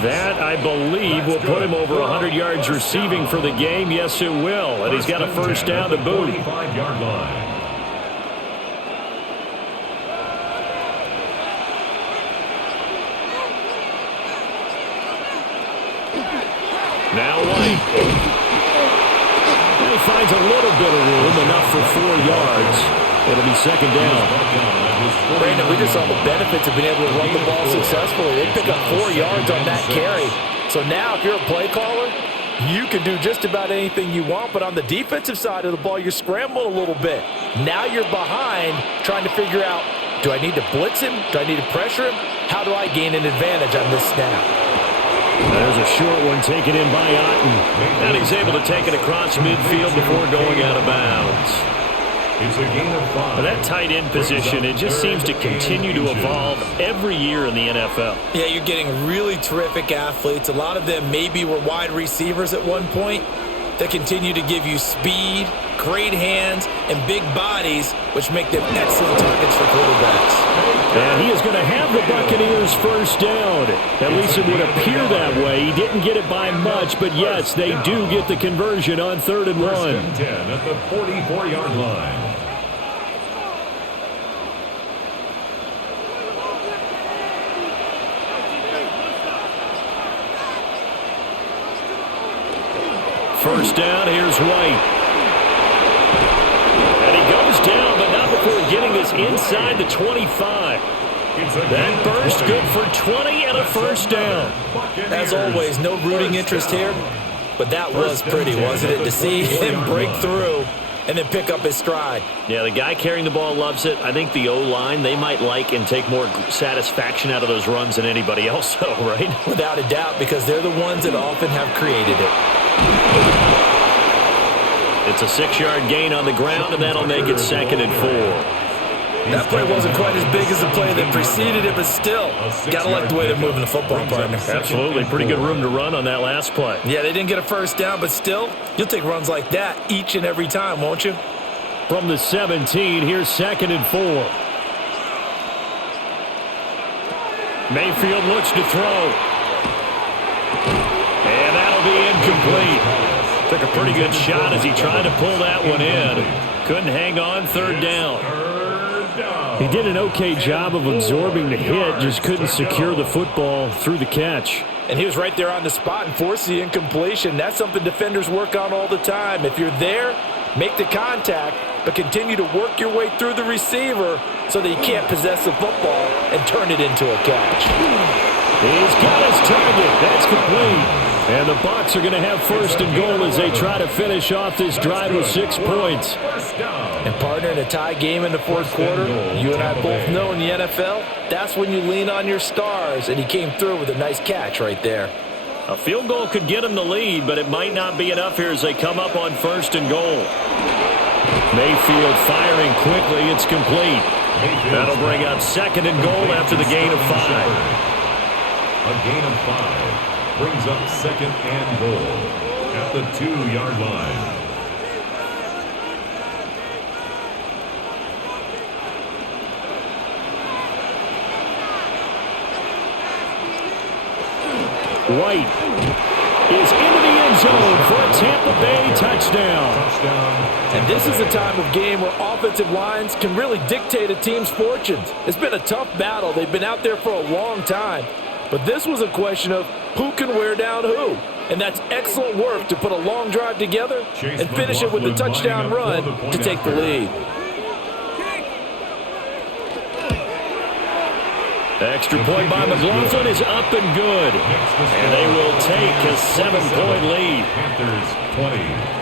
That, I believe, will put him over 100 yards receiving for the game. Yes, it will. And he's got a first down to boot. 45-yard line. Now White. And he finds a little bit of room, enough for 4 yards. It'll be 2nd down. Brandon, we just saw the benefits of being able to run the ball successfully. They pick up 4 yards on that carry. So now if you're a play caller, you can do just about anything you want. But on the defensive side of the ball, you're scrambling a little bit. Now you're behind trying to figure out, do I need to blitz him? Do I need to pressure him? How do I gain an advantage on this snap? There's a short one taken in by Otten. And he's able to take it across midfield before going out of bounds. It's a gain of 5. That tight end position, it just seems to continue to evolve every year in the NFL. Yeah, you're getting really terrific athletes. A lot of them maybe were wide receivers at one point that continue to give you speed, great hands, and big bodies, which make them excellent targets for quarterbacks. And he is going to have the Buccaneers first down. At least it would appear that way. He didn't get it by much, but yes, they do get the conversion on 3rd and 1. First and 10 at the 44-yard line. First down, here's White. And he goes down, but not before getting this inside the 25. That burst good for 20 and a first down. As always, no rooting interest here, but that was pretty, wasn't it? To see him break through and then pick up his stride. Yeah, the guy carrying the ball loves it. I think the O-line, they might like and take more satisfaction out of those runs than anybody else, though, right? Without a doubt, because they're the ones that often have created it. It's a 6-yard gain on the ground, and that'll make it 2nd and 4. That play wasn't quite as big as the play that preceded it, but still, gotta like the way they're moving the football, partner. Absolutely. Pretty good room to run on that last play. Yeah, they didn't get a first down, but still, you'll take runs like that each and every time, won't you? From the 17, here's 2nd and 4. Mayfield looks to throw. And that'll be incomplete. Took a pretty good shot as he tried to pull that one in. Couldn't hang on, 3rd down. He did an okay job of absorbing the hit, just couldn't secure the football through the catch. And he was right there on the spot and forced the incompletion. That's something defenders work on all the time. If you're there, make the contact, but continue to work your way through the receiver so that you can't possess the football and turn it into a catch. He's got his target. That's complete. And the Bucs are going to have 1st and goal as they try to finish off this drive with 6 points. And partner, in a tie game in the 4th quarter, you and I both know in the NFL, that's when you lean on your stars, and he came through with a nice catch right there. A field goal could get him the lead, but it might not be enough here as they come up on 1st and goal. Mayfield firing quickly. It's complete. That'll bring up 2nd and goal after the gain of 5. A gain of 5 brings up 2nd and goal at the 2-yard line. White is into the end zone for a Tampa Bay touchdown. And this is a time of game where offensive lines can really dictate a team's fortunes. It's been a tough battle. They've been out there for a long time. But this was a question of who can wear down who. And that's excellent work to put a long drive together and finish it with a touchdown run to take the lead. Extra point by McLaughlin is up and good. And they will take a 7-point lead. Panthers 20.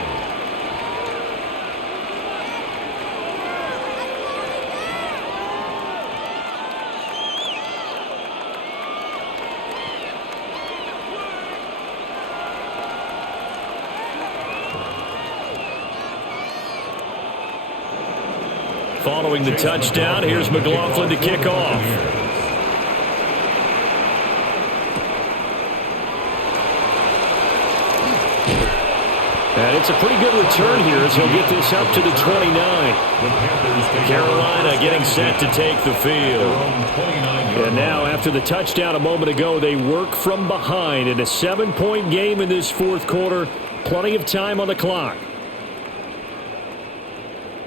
following the touchdown. Here's McLaughlin to kick off. And it's a pretty good return here as he'll get this up to the 29. Carolina getting set to take the field. And now after the touchdown a moment ago, they work from behind in a 7-point game in this fourth quarter. Plenty of time on the clock.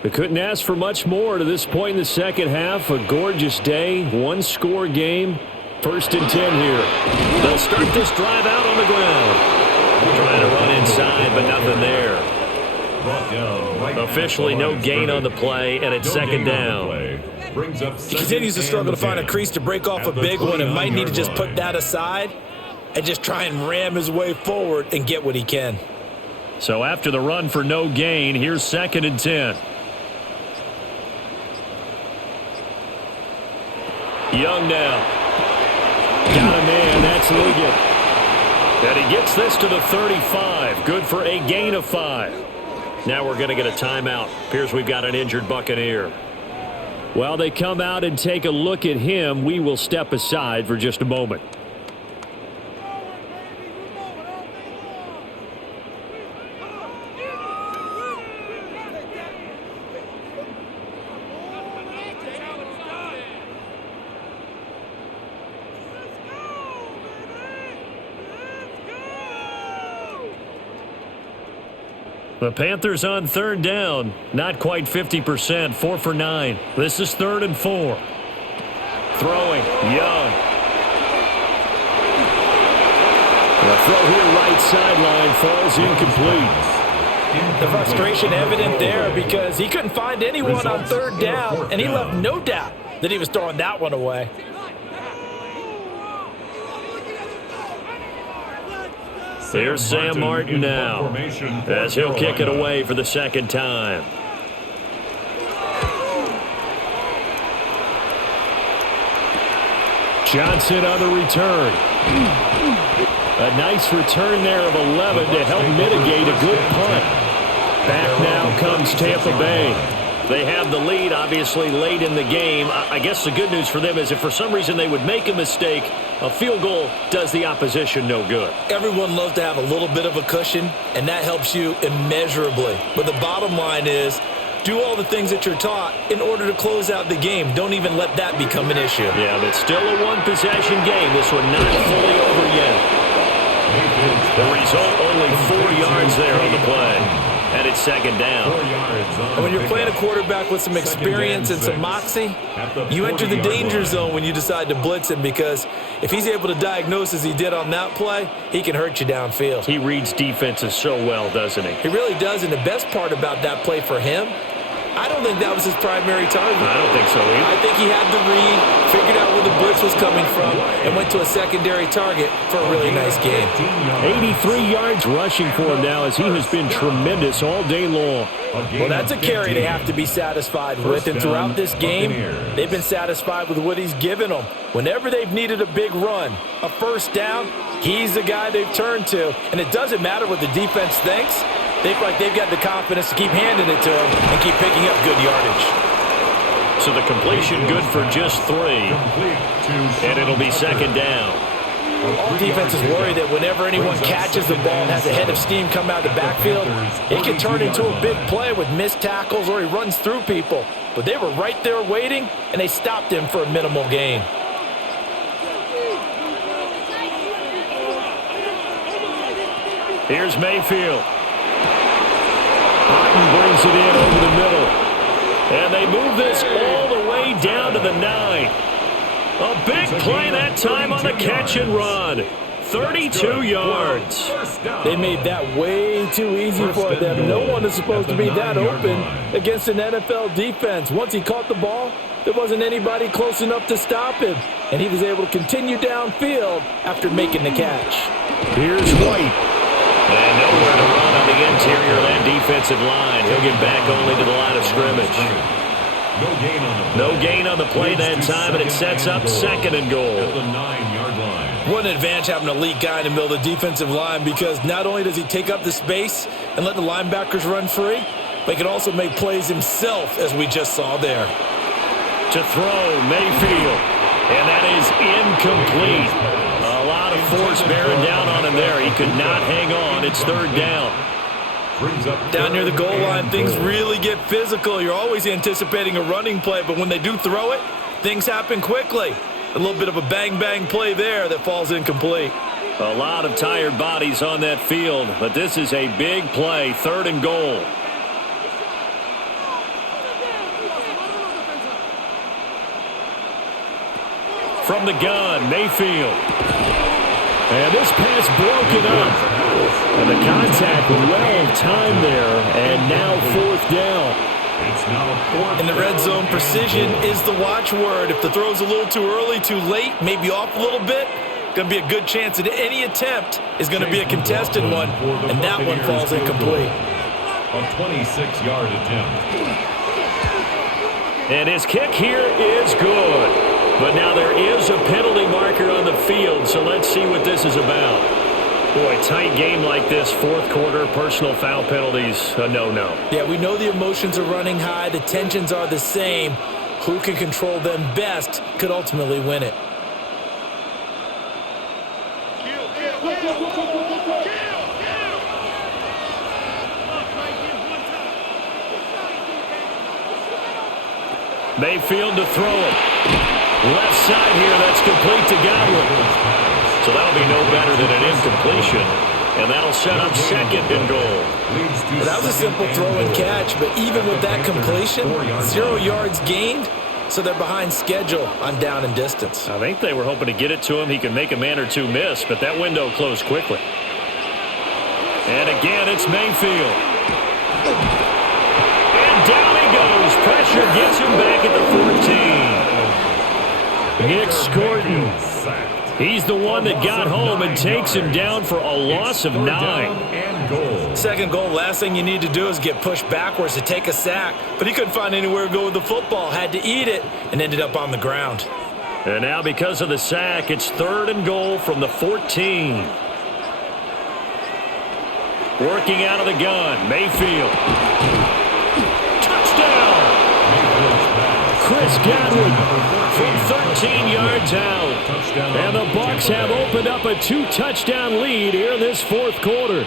They couldn't ask for much more to this point in the second half. A gorgeous day, one-score game. 1st and 10 here. They'll start this drive out on the ground. Trying to run inside, but nothing there. Officially no gain on the play, and it's second down. He continues to struggle to find a crease to break off a big one and might need to just put that aside and just try and ram his way forward and get what he can. So after the run for no gain, here's 2nd and 10. Young now. Got a man, that's Ligon. And he gets this to the 35. Good for a gain of 5. Now we're going to get a timeout. Appears we've got an injured Buccaneer. While they come out and take a look at him, we will step aside for just a moment. The Panthers on 3rd down. Not quite 50%. 4 for 9. This is 3rd and 4. Throwing. Young. The throw here right sideline falls incomplete. The frustration evident there because he couldn't find anyone on 3rd down, and he left no doubt that he was throwing that one away. Here's Sam Martin now as he'll kick it away for the 2nd time. Johnson on the return. A nice return there of 11 to help mitigate a good punt. Back now comes Tampa Bay. They have the lead, obviously, late in the game. I guess the good news for them is if for some reason they would make a mistake, a field goal does the opposition no good. Everyone loves to have a little bit of a cushion, and that helps you immeasurably. But the bottom line is, do all the things that you're taught in order to close out the game. Don't even let that become an issue. Yeah, but still a one-possession game. This one not fully over yet. The result, only 4 yards there on the play. And it's 2nd down. And when you're playing a quarterback with some experience and some moxie, you enter the danger zone when you decide to blitz him because if he's able to diagnose as he did on that play, he can hurt you downfield. He reads defenses so well, doesn't he? He really does, and the best part about that play for him, I don't think that was his primary target. I don't think so either. I think he had the read, figured out where the blitz was coming from, and went to a secondary target for a really nice game. 83 yards rushing for him now as he has been tremendous all day long. Well, that's a carry they have to be satisfied with, and throughout this game, they've been satisfied with what he's given them. Whenever they've needed a big run, a 1st down, he's the guy they've turned to, and it doesn't matter what the defense thinks. They feel like they've got the confidence to keep handing it to him and keep picking up good yardage. So the completion good for just 3, and it'll be 2nd down. All defenses worry that whenever anyone catches the ball and has a head of steam come out of the backfield, it can turn into a big play with missed tackles or he runs through people. But they were right there waiting, and they stopped him for a minimal gain. Here's Mayfield. Martin brings it in over the middle. And they move this all the way down to the 9. A big play that time on the catch and run. 32 yards. They made that way too easy for them. No one is supposed to be that open against an NFL defense. Once he caught the ball, there wasn't anybody close enough to stop him. And he was able to continue downfield after making the catch. Here's White. And nowhere to run on the interior of that defensive line. He'll get back only to the line of scrimmage. No gain on the play that time, and it sets up 2nd and goal. At the 9-yard line. What an advantage having an elite guy in the middle of the defensive line because not only does he take up the space and let the linebackers run free, but he can also make plays himself, as we just saw there. To throw, Mayfield. And that is incomplete. A lot of force bearing down on him there. He could not hang on. It's third down. Down near the goal line, things really get physical. You're always anticipating a running play, but when they do throw it, things happen quickly. A little bit of a bang-bang play there that falls incomplete. A lot of tired bodies on that field, but this is a big play, third and goal. From the gun, Mayfield. And this pass broken up. And the contact well timed there, and now fourth down. It's now fourth. In the red zone, precision is the watchword. If the throw's a little too early, too late, maybe off a little bit, going to be a good chance that any attempt is going to be a contested one, and that one falls incomplete. A 26-yard attempt. And his kick here is good. But now there is a penalty marker on the field, so let's see what this is about. Boy, tight game like this, fourth quarter, personal foul penalties, a no-no. Yeah, we know the emotions are running high. The tensions are the same. Who can control them best could ultimately win it. Mayfield to throw it. Left side here, that's complete to Godwin. So that'll be no better than an incompletion. And that'll set up second and goal. Well, that was a simple throw and catch, but even with that completion, 0 yards gained, so they're behind schedule on down and distance. I think they were hoping to get it to him. He could make a man or two miss, but that window closed quickly. And again, it's Mayfield. And down he goes. Pressure gets him back at the 14. Nick Scorton. He's the one that got home and takes him down for a loss of 9. Second goal, last thing you need to do is get pushed backwards to take a sack. But he couldn't find anywhere to go with the football, had to eat it, and ended up on the ground. And now because of the sack, it's third and goal from the 14. Working out of the gun, Mayfield. Touchdown! Chris Godwin from 13 yards out. And the Bucs have opened up a 2-touchdown lead here in this fourth quarter.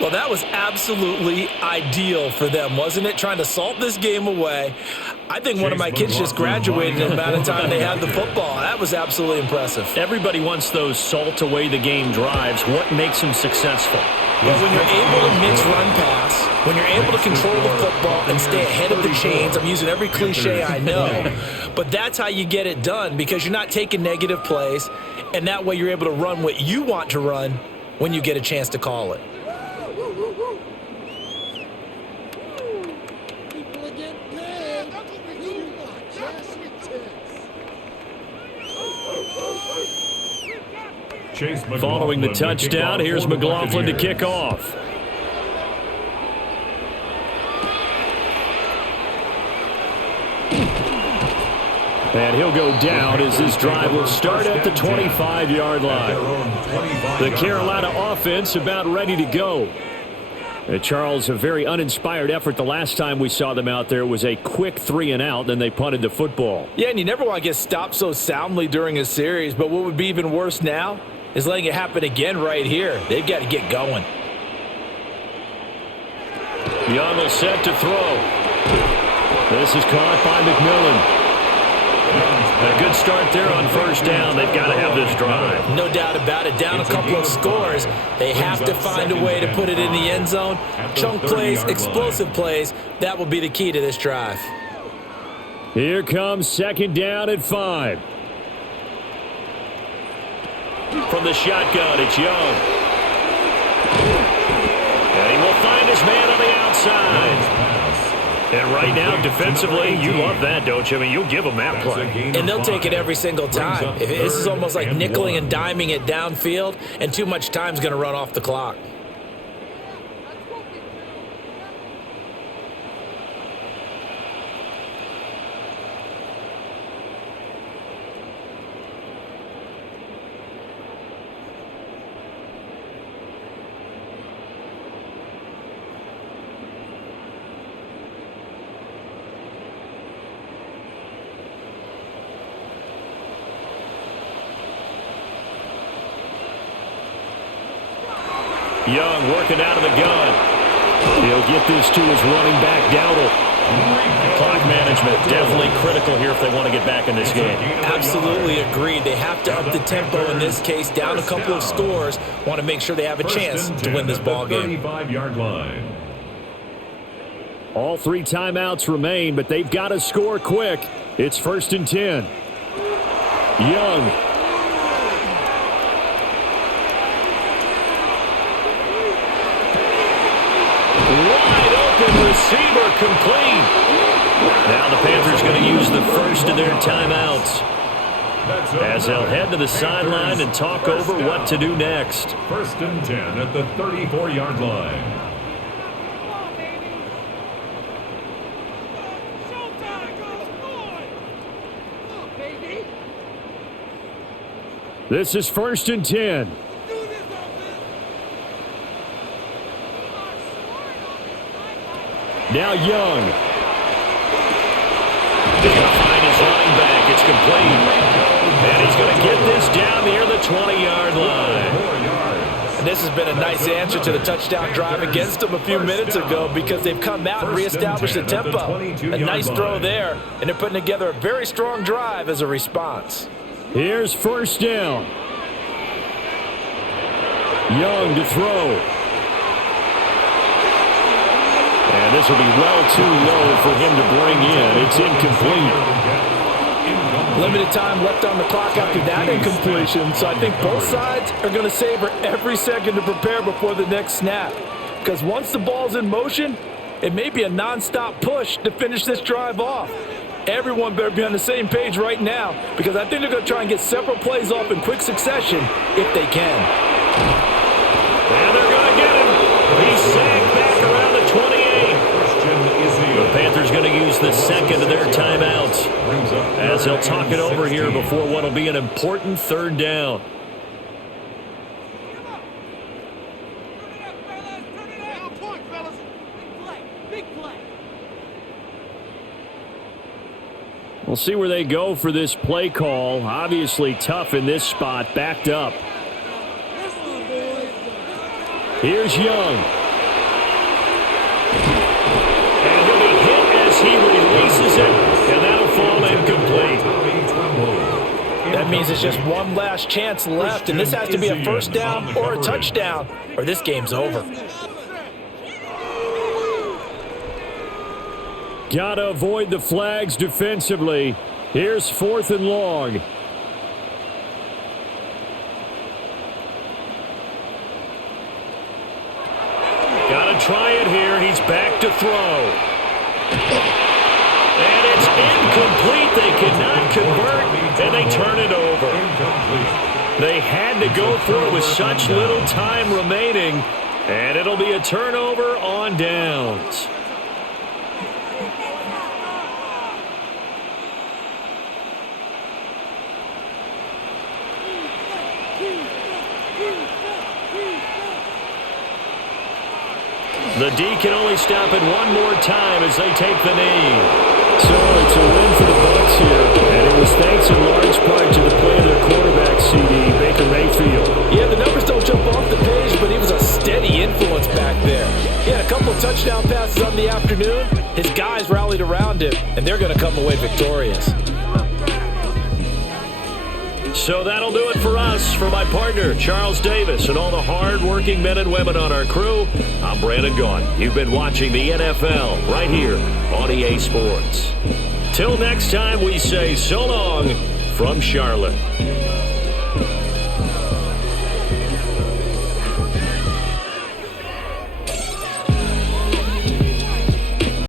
Well, that was absolutely ideal for them, wasn't it? Trying to salt this game away. I think one of my kids just graduated in the amount of time they had the football. That was absolutely impressive. Everybody wants those salt away the game drives. What makes them successful? Well, when you're able to mix run pass, when you're able to control the football and stay ahead of the chains, I'm using every cliche I know, but that's how you get it done because you're not taking negative plays, and that way you're able to run what you want to run when you get a chance to call it. Following the touchdown, here's McLaughlin to kick off. And he'll go down as this drive will start at the 25-yard line. The Carolina offense about ready to go. Charles, a very uninspired effort the last time we saw them out there was a quick 3-and-out, then they punted the football. Yeah, and you never want to get stopped so soundly during a series, but what would be even worse now is letting it happen again right here. They've got to get going. Young will set to throw. This is caught by McMillan. A good start there on first down. They've got to have this drive. No doubt about it. Down a couple of scores. They have to find a way to put it in the end zone. Chunk plays, explosive plays. That will be the key to this drive. Here comes second down at 5. From the shotgun, it's Young. And he will find his man on the outside. And right now, defensively, you love that, don't you? I mean, you'll give them that play. And they'll take it every single time. This is almost like nickeling and diming it downfield, and too much time's going to run off the clock. Young working out of the gun. He'll get this to his running back, Dowdle. Clock management definitely critical here if they want to get back in this game. Absolutely agreed. They have to up the tempo in this case, down a couple of scores. Want to make sure they have a chance to win this ball game. 35-yard line. All 3 timeouts remain, but they've got to score quick. It's 1st and 10. Young. Wide open receiver complete. Now the Panthers going to use the first of their timeouts as they'll head to the sideline and talk over what to do next. 1st and 10 at the 34-yard line. This is 1st and 10. Now Young. He's going to find his running back. It's complete. And he's going to get this down near the 20-yard line. And this has been a nice answer to the touchdown drive against them a few minutes ago because they've come out and reestablished the tempo. A nice throw there, and they're putting together a very strong drive as a response. Here's 1st down. Young to throw. And this will be well too low for him to bring in. It's incomplete. Limited time left on the clock after that incompletion, so I think both sides are going to savor every second to prepare before the next snap. Because once the ball's in motion, it may be a nonstop push to finish this drive off. Everyone better be on the same page right now because I think they're going to try and get several plays off in quick succession if they can. And they're going to get him. He's sacked back around the 28. The Panthers going to use the second of their timeouts as they'll talk it over here before what will be an important 3rd down. We'll see where they go for this play call. Obviously tough in this spot, backed up. Here's Young. And he'll be hit as he releases it, and that'll fall incomplete. That means it's just one last chance left, and this has to be a 1st down or a touchdown, or this game's over. Gotta avoid the flags defensively. Here's 4th and long. Gotta try it here. He's back to throw. And it's incomplete. They cannot convert, and they turn it over. They had to go for it with such little time remaining, and it'll be a turnover on downs. The D can only stop it one more time as they take the knee. So it's a win for the Bucs here, and it was thanks in large part to the play of their quarterback, CD, Baker Mayfield. Yeah, the numbers don't jump off the page, but he was a steady influence back there. He had a couple of touchdown passes on the afternoon. His guys rallied around him, and they're going to come away victorious. So that'll do it for us. For my partner, Charles Davis, and all the hard-working men and women on our crew, I'm Brandon Gaughan. You've been watching the NFL right here on EA Sports. Till next time, we say so long from Charlotte.